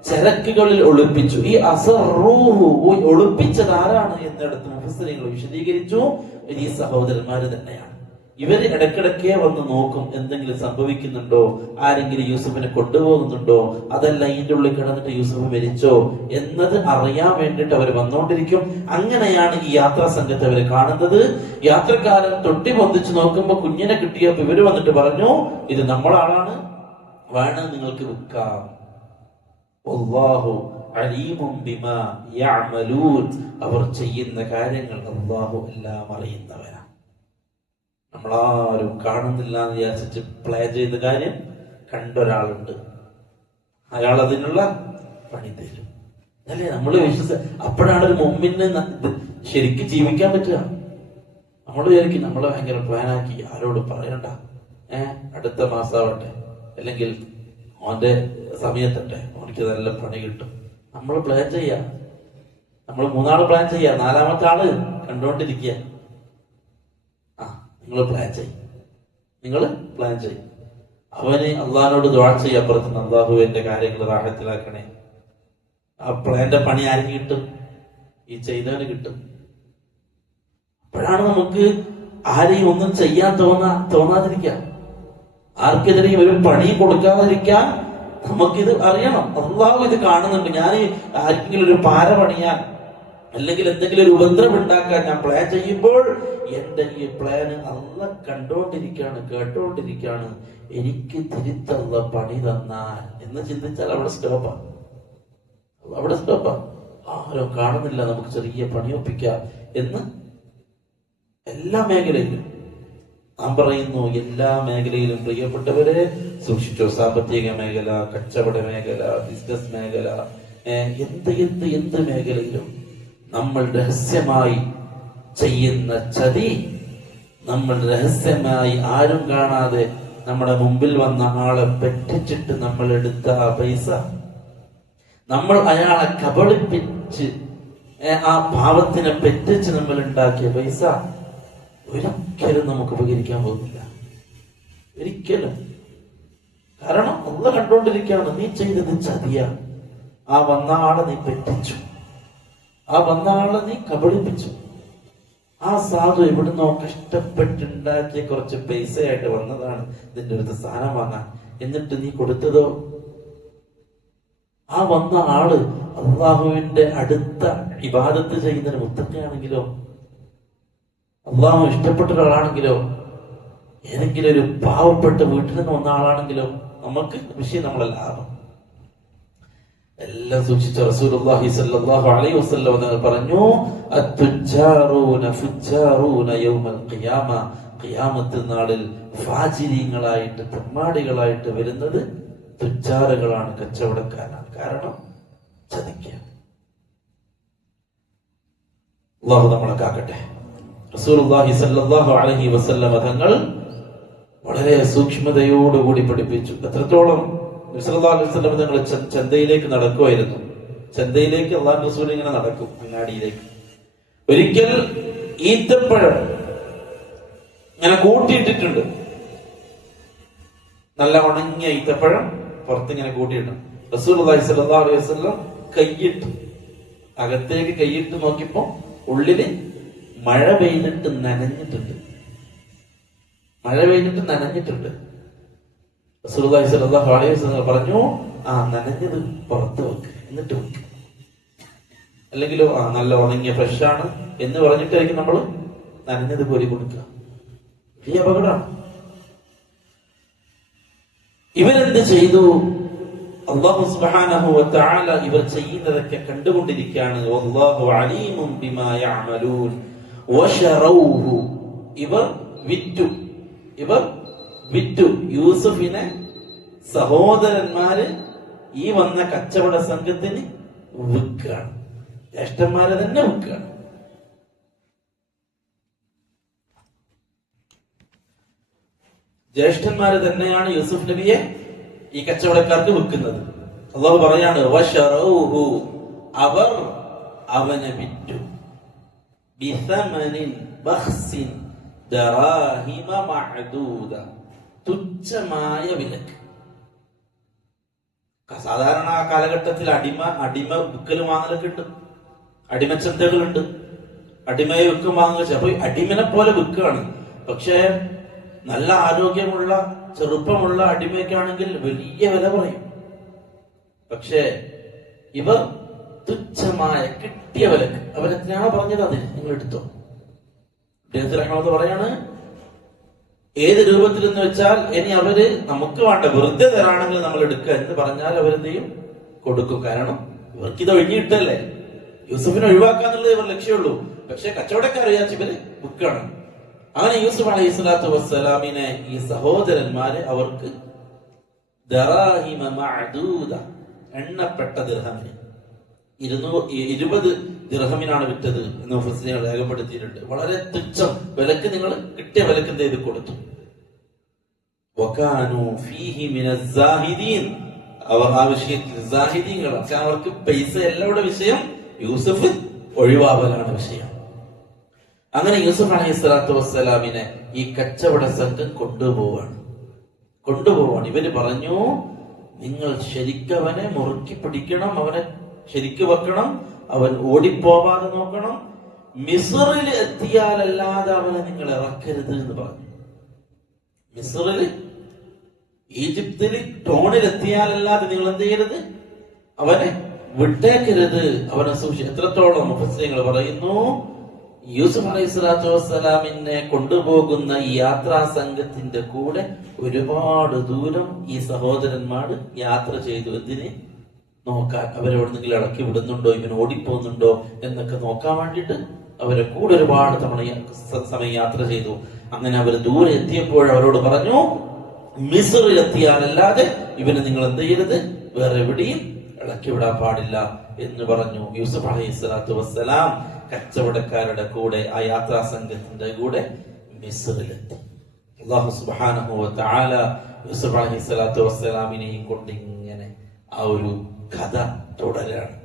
ചരക്കുകളിൽ ഒളിപ്പിച്ചു. ഈ അസറൂഹു ഒളിപ്പിച്ചത് ആരാണ് എന്നിടത്ത് മുഫസ്സിറുകൾ വിശദീകരിച്ചു, ഈ സഹോദരന്മാര് തന്നെയാണ്. ഇവര് ഇടക്കിടക്കെ വന്ന് നോക്കും, എന്തെങ്കിലും സംഭവിക്കുന്നുണ്ടോ, ആരെങ്കിലും യൂസുഫിനെ കൊണ്ടുപോകുന്നുണ്ടോ, അതല്ല ഇതിന്റെ ഉള്ളിൽ കിടന്നിട്ട് യൂസുഫ് മരിച്ചോ എന്നത് അറിയാൻ വേണ്ടിയിട്ട് അവർ വന്നുകൊണ്ടിരിക്കും. അങ്ങനെയാണ് ഈ യാത്രാ സംഘത്തെ അവർ കാണുന്നത്. യാത്രക്കാരൻ തൊട്ടി പൊന്തിച്ച് നോക്കുമ്പോ കുഞ്ഞിനെ കിട്ടിയപ്പോ ഇവര് വന്നിട്ട് പറഞ്ഞു, ഇത് നമ്മളാളാണ്, വേണം നിങ്ങൾക്ക് വിൽക്കാം. അവർ ചെയ്യുന്ന കാര്യങ്ങൾ അല്ലാഹു എല്ലാം അറിയുന്നവരാണ്. നമ്മളാരും കാണുന്നില്ല എന്ന് വിചാരിച്ചിട്ട് പ്ലേ ചെയ്ത കാര്യം കണ്ടൊരാളുണ്ട്, അയാൾ അതിനുള്ള പണി തരും, അല്ലേ? നമ്മൾ അപ്പോഴാണ് ഒരു മുമ്പിന് ശരിക്കും ജീവിക്കാൻ പറ്റുക. നമ്മൾ വിചാരിക്കും നമ്മളെ ഭയങ്കര പ്ലാനാക്കി ആരോട് പറയണ്ട, അടുത്ത മാസാവട്ടെ അല്ലെങ്കിൽ അവന്റെ സമയത്തട്ടെ അവനിക്ക് നല്ല പണി കിട്ടും. നമ്മൾ പ്ലാൻ ചെയ്യാം, നമ്മൾ 3 ആള് പ്ലാൻ ചെയ്യാം, 4ാമത്തെ ആള് കണ്ടുകൊണ്ടിരിക്കുക. നിങ്ങൾ പ്ലാൻ ചെയ്യും. അവന് അള്ളാഹിനോട് ദുആ ചെയ്യാൻ അപ്പുറത്തുനിന്ന്, അള്ളാഹു എന്റെ കാര്യങ്ങൾ റാഹത്തിലാക്കണേ. ആ പ്ലാന്റെ പണി ആർക്ക് കിട്ടും? ഈ ചെയ്തവന് കിട്ടും. അപ്പോഴാണ് നമുക്ക് ആരെയും ഒന്നും ചെയ്യാൻ തോന്നാതിരിക്കാം, ആർക്കെതിരെയും ഒരു പണി കൊടുക്കാതിരിക്കാൻ നമുക്കിത് അറിയണം. അള്ളാഹു ഇത് കാണുന്നുണ്ട്. ഞാൻ ആർക്കെങ്കിലും ഒരു പാര പണിയാൻ അല്ലെങ്കിൽ എന്തെങ്കിലും ഒരു ഉപദ്രവം ഉണ്ടാക്കാൻ ഞാൻ പ്ലാൻ ചെയ്യുമ്പോൾ എന്റെ ഈ പ്ലാന് അള്ളാഹ് കണ്ടോണ്ടിരിക്കാണ്, കേട്ടോണ്ടിരിക്കാണ്. എനിക്ക് തിരുത്തള്ള പണി തന്നാൽ എന്ന് ചിന്തിച്ചാൽ അവിടെ സ്റ്റോപ്പാ. ആരോ കാണുന്നില്ല, നമുക്ക് ചെറിയ പണിയൊപ്പിക്കാം എന്ന് എല്ലാ മേഖലയിലും നാം പറയുന്നു. എല്ലാ മേഖലയിലും പ്രിയപ്പെട്ടവരെ സൂക്ഷിച്ചോ. സാമ്പത്തിക മേഖല, കച്ചവട മേഖല, ബിസിനസ് മേഖല, എന്ത് മേഖലയിലും നമ്മൾ രഹസ്യമായി ചെയ്യുന്ന ചതി, നമ്മൾ രഹസ്യമായി ആരും കാണാതെ നമ്മുടെ മുമ്പിൽ വന്ന ആളെ പറ്റിച്ചിട്ട് നമ്മൾ എടുത്ത ആ പൈസ, നമ്മൾ അയാളെ കബളിപ്പിച്ച് ആ പാവത്തിനെ പറ്റിച്ച് നമ്മൾ ഉണ്ടാക്കിയ പൈസ ഒരിക്കലും നമുക്ക് ഉപകരിക്കാൻ പോകുന്നില്ല, ഒരിക്കലും. കാരണം അള്ളാഹ് കണ്ടുകൊണ്ടിരിക്കുകയാണ്, നീ ചെയ്തത് ചതിയാ. ആ വന്ന ആളെ നീ പറ്റിച്ചു, ആ വന്ന ആളെ നീ കബളിപ്പിച്ചു. ആ സാധു എവിടുന്നോ കഷ്ടപ്പെട്ടുണ്ടാക്കിയ കുറച്ച് പൈസയായിട്ട് വന്നതാണ് നിന്റെ അടുത്ത് സാധനം വാങ്ങാൻ, എന്നിട്ട് നീ കൊടുത്തതോ ആ വന്ന ആള് അള്ളാഹുവിന്റെ അടുത്ത ഇബാദത്ത് ചെയ്യുന്നതിന് മുത്തക്കയാണെങ്കിലോ, അള്ളാഹു ഇഷ്ടപ്പെട്ട ഒരാളാണെങ്കിലോ, ഏതെങ്കിലും ഒരു പാവപ്പെട്ട വീട്ടിൽ നിന്ന് വന്ന ആളാണെങ്കിലോ, നമുക്ക് വിഷയം നമ്മളെ ലാഭം. എല്ലാം സൂക്ഷിച്ച റസൂലുള്ളാഹി സ്വല്ലല്ലാഹു അലൈഹി വസല്ലം പറഞ്ഞു, അത്തുജാറൂന ഫുജാറൂന യൗമൽ ഖിയാമ, ഖിയാമത്ത് നാളിൽ ഫാജിരീങ്ങളായിട്ട് തെമ്മാടികളായിട്ട് വരുന്നത് തുജാറുകളാണ്, കച്ചവടക്കാരാണ്. കാരണം ചതിക്കുക. അല്ലാഹു നമ്മളെ കാക്കട്ടെ. റസൂലുള്ളാഹി സ്വല്ലല്ലാഹു അലൈഹി വസല്ലം തങ്ങൾ വളരെ സൂക്ഷ്മതയോടുകൂടി പഠിപ്പിച്ചു. എത്രത്തോളം റസൂലുള്ളാഹി സ്വല്ലല്ലാഹു അലൈഹി വസല്ലം തങ്ങൾ ചന്തയിലേക്ക് നടക്കുമായിരുന്നു. ചന്തയിലേക്ക് അല്ലാഹു റസൂൽ ഇങ്ങനെ നടക്കും, അങ്ങാടിയിലേക്ക്. ഒരിക്കൽ ഈത്തപ്പഴം ഇങ്ങനെ കൂട്ടിയിട്ടിട്ടുണ്ട്, നല്ല ഉണങ്ങിയ ഈത്തപ്പഴം പുറത്തിങ്ങനെ കൂട്ടിയിട്ടു. റസൂലുള്ളാഹി സ്വല്ലല്ലാഹു അലൈഹി വസല്ലം കൈയിട്ട് അകത്തേക്ക് കൈയിട്ട് നോക്കിയപ്പോ ഉള്ളില് മഴ പെയ്തിട്ട് നനഞ്ഞിട്ടുണ്ട്. റസൂലുള്ളാഹി സ്വല്ലല്ലാഹു അലൈഹി വസല്ലം പറഞ്ഞു, ആ നനഞ്ഞത് പുറത്ത് വെക്ക്, എന്നിട്ട് വെക്ക്. അല്ലെങ്കിലോ നല്ല ഉണങ്ങിയ ഫ്രഷാണ് എന്ന് പറഞ്ഞിട്ടായിരിക്കും നമ്മൾ നനഞ്ഞത് കോരി കൊടുക്കുക. ഈ അപകടമാണ്. ഇവരെന്ത് ചെയ്തു? അല്ലാഹു സുബ്ഹാനഹു വ തആല ഇവർ ചെയ്യുന്നതൊക്കെ കണ്ടുകൊണ്ടിരിക്കുകയാണ്. വല്ലാഹു അലീമുൻ ബിമാ യഅമലൂൻ വശറൗഹു, ഇവർ വിറ്റു യൂസുഫിനെ സഹോദരന്മാര് ഈ വന്ന കച്ചവട സംഘത്തിന് വിൽക്കുകയാണ്. ജ്യേഷ്ഠന്മാരെ തന്നെ വിൽക്കുകയാണ്. ജ്യേഷ്ഠന്മാര് തന്നെയാണ് യൂസുഫ് നബിയെ ഈ കച്ചവടക്കാർക്ക് വിൽക്കുന്നത്. അള്ളാഹു പറയാണ് വശറൗഹു, അവർ അവനെ വിറ്റു, ബിസമനിൻ ബഖ്സിൻ ദറാഹിമ മഅദൂദ, തുച്ഛമായ വിലക്ക്. സാധാരണ ആ കാലഘട്ടത്തിൽ അടിമ വിൽക്കലും വാങ്ങലൊക്കെ ഉണ്ട്, അടിമച്ചന്തകളുണ്ട്, അടിമയെ വിൽക്കും വാങ്ങുക. അപ്പൊ അടിമനെ പോലെ വിൽക്കുകയാണ്. പക്ഷെ നല്ല ആരോഗ്യമുള്ള ചെറുപ്പമുള്ള അടിമയ്ക്കാണെങ്കിൽ വലിയ വില പറയും. പക്ഷേ ഇവർ തുച്ഛമായ കിട്ടിയ വിലക്ക് അവരെത്രയാണോ പറഞ്ഞത് അതിന് നിങ്ങൾ എടുത്തോ. റഹ്മത്ത് പറയാണ്, ഏത് രൂപത്തിൽ എന്ന് വെച്ചാൽ ഇനി അവര് നമുക്ക് വേണ്ട വെറുതെ തരാണെങ്കിൽ നമ്മൾ എടുക്കുക എന്ന് പറഞ്ഞാൽ അവരെന്ത് ചെയ്യും, കൊടുക്കും. കാരണം ഇവർക്കിത് ഒഴിഞ്ഞിട്ടല്ലേ, യൂസുഫിനെ ഒഴിവാക്കാന്നുള്ളത് ഇവർ ലക്ഷ്യമുള്ളൂ. പക്ഷെ കച്ചവടക്കാർ വിചാരിച്ച് ഇവര് ബുക്കാണ്. അങ്ങനെ യൂസുഫ് അലൈഹി സ്വലാത്തു വസ്സലാമിനെ ഈ സഹോദരന്മാര് അവർക്ക് ദറാഹിമ മഅദൂദ, എണ്ണപ്പെട്ട ദിർഹമിന് 20 ദിർഹമിനാണ് വിറ്റത് എന്ന് മുഫസ്സിറുകൾ രേഖപ്പെടുത്തിയിട്ടുണ്ട്. വളരെ തുച്ഛം വിലക്ക്, നിങ്ങൾ കിട്ടിയ വിലക്ക് എന്ത് ചെയ്ത് കൊടുത്തു. വകാനൂ ഫീഹി മിനസ് സാഹിദീൻ, അവർ ആ വിഷയത്തിൽ സാഹിദീങ്ങളാണ്. അവർക്ക് പൈസ എല്ലാവരുടെ വിഷയം, യൂസുഫ് ഒഴിവാവലാണ് വിഷയം. അങ്ങനെ യൂസുഫ് അലൈഹി സ്വലാത്തു വസ്സലാമിനെ ഈ കച്ചവട സംഘം കൊണ്ടുപോവാണ്. ഇവര് പറഞ്ഞു, നിങ്ങൾ ശരിക്കവനെ മുറുക്കി പിടിക്കണം, അവനെ ശരിക്ക് വെക്കണം, അവൻ ഓടിപ്പോവാതെ നോക്കണം, മിസ്റിൽ എത്തിയാലല്ലാതെ അവനെ നിങ്ങൾ ഇറക്കരുത് എന്ന് പറഞ്ഞു. മിസ്റിൽ, ഈജിപ്തിൽ ടോണിൽ എത്തിയാലല്ലാതെ നിങ്ങൾ എന്ത് ചെയ്യരുത്, അവനെ വിട്ടേക്കരുത്, അവനെ സൂക്ഷിച്ച്. എത്രത്തോളം മുഫസ്സിറുകൾ പറയുന്നു, യൂസുഫ് അലൈഹി സ്വലാത്തു വസ്സലാമിനെ കൊണ്ടുപോകുന്ന ഈ യാത്രാ സംഘത്തിന്റെ കൂടെ ഒരുപാട് ദൂരം ഈ സഹോദരന്മാർ യാത്ര ചെയ്തു. എന്തിന്? നോക്കാൻ, അവരെവിടെന്നെങ്കിലും ഇളക്കി വിടുന്നുണ്ടോ, ഇവൻ ഓടിപ്പോകുന്നുണ്ടോ എന്നൊക്കെ നോക്കാൻ വേണ്ടിയിട്ട് അവരെ കൂടെ ഒരുപാട് സമയം യാത്ര ചെയ്തു. അങ്ങനെ അവർ ദൂരെ എത്തിയപ്പോൾ അവരോട് പറഞ്ഞു, മിസ്റിൽ എത്തിയാലല്ലാതെ ഇവന് നിങ്ങൾ എന്ത് ചെയ്യരുത്, വേറെ എവിടെയും ഇളക്കി വിടാൻ പാടില്ല എന്ന് പറഞ്ഞു. യൂസുഫ് അലൈഹി സ്വലാത്തു വസ്സലാം കച്ചവടക്കാരുടെ കൂടെ, ആ യാത്രാ സംഘത്തിന്റെ കൂടെ മിസ്റിലെത്തി. അല്ലാഹു സുബ്ഹാനഹു വ തആല യൂസുഫ് അലൈഹി സ്വലാത്തു വസ്സലാമിനെയും കൊണ്ട് ഇങ്ങനെ ആ ഒരു കഥ തുടരാണ്.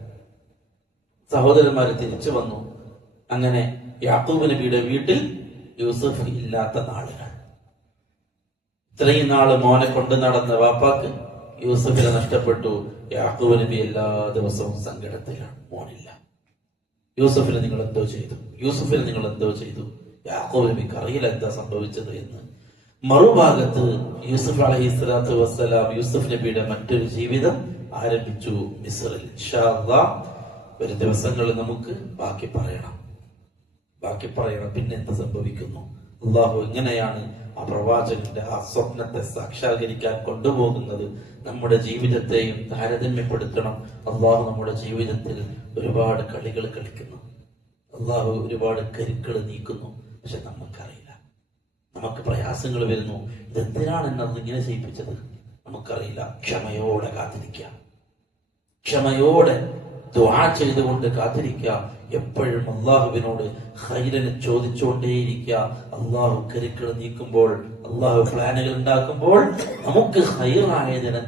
സഹോദരന്മാര് തിരിച്ചു വന്നു. അങ്ങനെ യാക്കൂബ് നബിയുടെ വീട്ടിൽ യൂസുഫ് ഇല്ലാത്ത നാളുകൾ. ഇത്രയും നാള് മോനെ കൊണ്ട് നടന്ന വാപ്പാക്ക് യൂസുഫിനെ നഷ്ടപ്പെട്ടു. യാക്കൂബ് നബി എല്ലാ ദിവസവും സങ്കടത്തിലാണ്, മോനില്ല. യൂസുഫിനെ നിങ്ങൾ എന്തോ ചെയ്തു. യാക്കൂബ് നബിക്ക് അറിയില്ല എന്താ സംഭവിച്ചത് എന്ന്. മറുഭാഗത്ത് യൂസുഫ് അലൈഹി സ്വലാത്തു വസ്സലാം യൂസുഫ് നബിയുടെ മറ്റൊരു ജീവിതം ആരംഭിച്ചു മിസ്റിൽ. ഇൻഷാ അല്ലാഹ് വരും ദിവസങ്ങളിൽ നമുക്ക് ബാക്കി പറയണം. പിന്നെ എന്ത് സംഭവിക്കുന്നു, അള്ളാഹു എങ്ങനെയാണ് ആ പ്രവാചകന്റെ ആ സ്വപ്നത്തെ സാക്ഷാത്കരിക്കാൻ കൊണ്ടുപോകുന്നത്. നമ്മുടെ ജീവിതത്തെയും താരതമ്യപ്പെടുത്തണം. അള്ളാഹു നമ്മുടെ ജീവിതത്തിൽ ഒരുപാട് കളികൾ കളിക്കുന്നു, അള്ളാഹു ഒരുപാട് കരുക്കൾ നീക്കുന്നു. പക്ഷെ നമുക്കറിയില്ല, നമുക്ക് പ്രയാസങ്ങൾ വരുന്നു. ഇതെന്തിനാണ് എന്നെ ഇങ്ങനെ ചെയ്യിപ്പിച്ചത് നമുക്കറിയില്ല. ക്ഷമയോടെ കാത്തിരിക്കുക, ക്ഷമയോടെ ദുആ ചെയ്തുകൊണ്ട് കാത്തിരിക്കുക. എപ്പോഴും അള്ളാഹുവിനോട് ഖൈറിനെ ചോദിച്ചുകൊണ്ടേയിരിക്കുക. അള്ളാഹു കരുക്കൾ നീക്കുമ്പോൾ, അള്ളാഹു പ്ലാനുകൾ ഉണ്ടാക്കുമ്പോൾ നമുക്ക് ഖൈറായതിനെ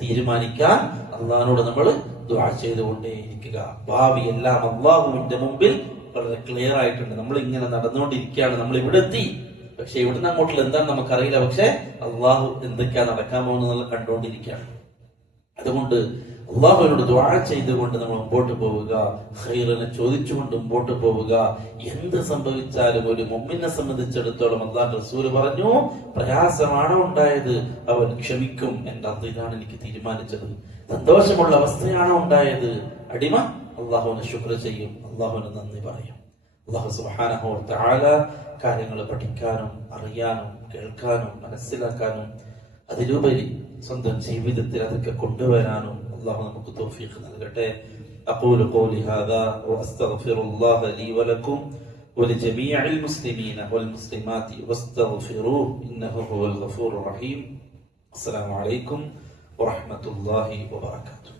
തീരുമാനിക്കാൻ അള്ളാഹിനോട് നമ്മൾ ദുആ ചെയ്തുകൊണ്ടേയിരിക്കുക. ഭാവി എല്ലാം അള്ളാഹുവിന്റെ മുമ്പിൽ വളരെ ക്ലിയർ ആയിട്ടുണ്ട്. നമ്മൾ ഇങ്ങനെ നടന്നുകൊണ്ടിരിക്കുകയാണ്, നമ്മൾ ഇവിടെ എത്തി. പക്ഷെ ഇവിടുന്ന് അങ്ങോട്ടുള്ള എന്താണ് നമുക്കറിയില്ല. പക്ഷെ അള്ളാഹു എന്തൊക്കെയാ നടക്കാൻ പോകുന്നത് കണ്ടുകൊണ്ടിരിക്കുകയാണ്. അതുകൊണ്ട് അള്ളാഹുവിനോട് ദുആ ചെയ്തുകൊണ്ട് നമ്മൾ മുമ്പോട്ട് പോവുക, ഖൈറിനെ ചോദിച്ചുകൊണ്ട് മുമ്പോട്ട് പോവുക. എന്ത് സംഭവിച്ചാലും ഒരു മുഅ്മിനെ സംബന്ധിച്ചിടത്തോളം അല്ലാഹു റസൂൽ പറഞ്ഞു, പ്രയാസമാണോ ഉണ്ടായത് അവൻ ക്ഷമിക്കും. എന്റെ അള്ളാഹുവാണ് എനിക്ക് തീരുമാനിച്ചത്. സന്തോഷമുള്ള അവസ്ഥയാണോ ഉണ്ടായത്, അടിമ അള്ളാഹുവിനെ ശുക്ർ ചെയ്യും, അള്ളാഹുവിന് നന്ദി പറയും. അള്ളാഹു സുബ്ഹാനഹു വ തആല കാര്യങ്ങൾ പഠിക്കാനും അറിയാനും കേൾക്കാനും മനസ്സിലാക്കാനും അതിലുപരി സ്വന്തം ജീവിതത്തിൽ അതൊക്കെ കൊണ്ടുവരാനും അള്ളാഹു നമുക്ക് തൗഫീഖ് നൽകട്ടെ. അഖൂലു ഖൗലി ഹാദാ വഅസ്തഗ്ഫിറുല്ലാഹ ലീ വലക്കും വലിജമീഇൽ മുസ്ലിമീന വൽ മുസ്ലിമാത്തി വസ്തഗ്ഫിറൂഹു ഇന്നഹു ഹുവൽ ഗഫൂറുർ റഹീം. അസ്സലാമു അലൈക്കും വറഹ്മത്തുള്ളാഹി വബറകാതുഹു.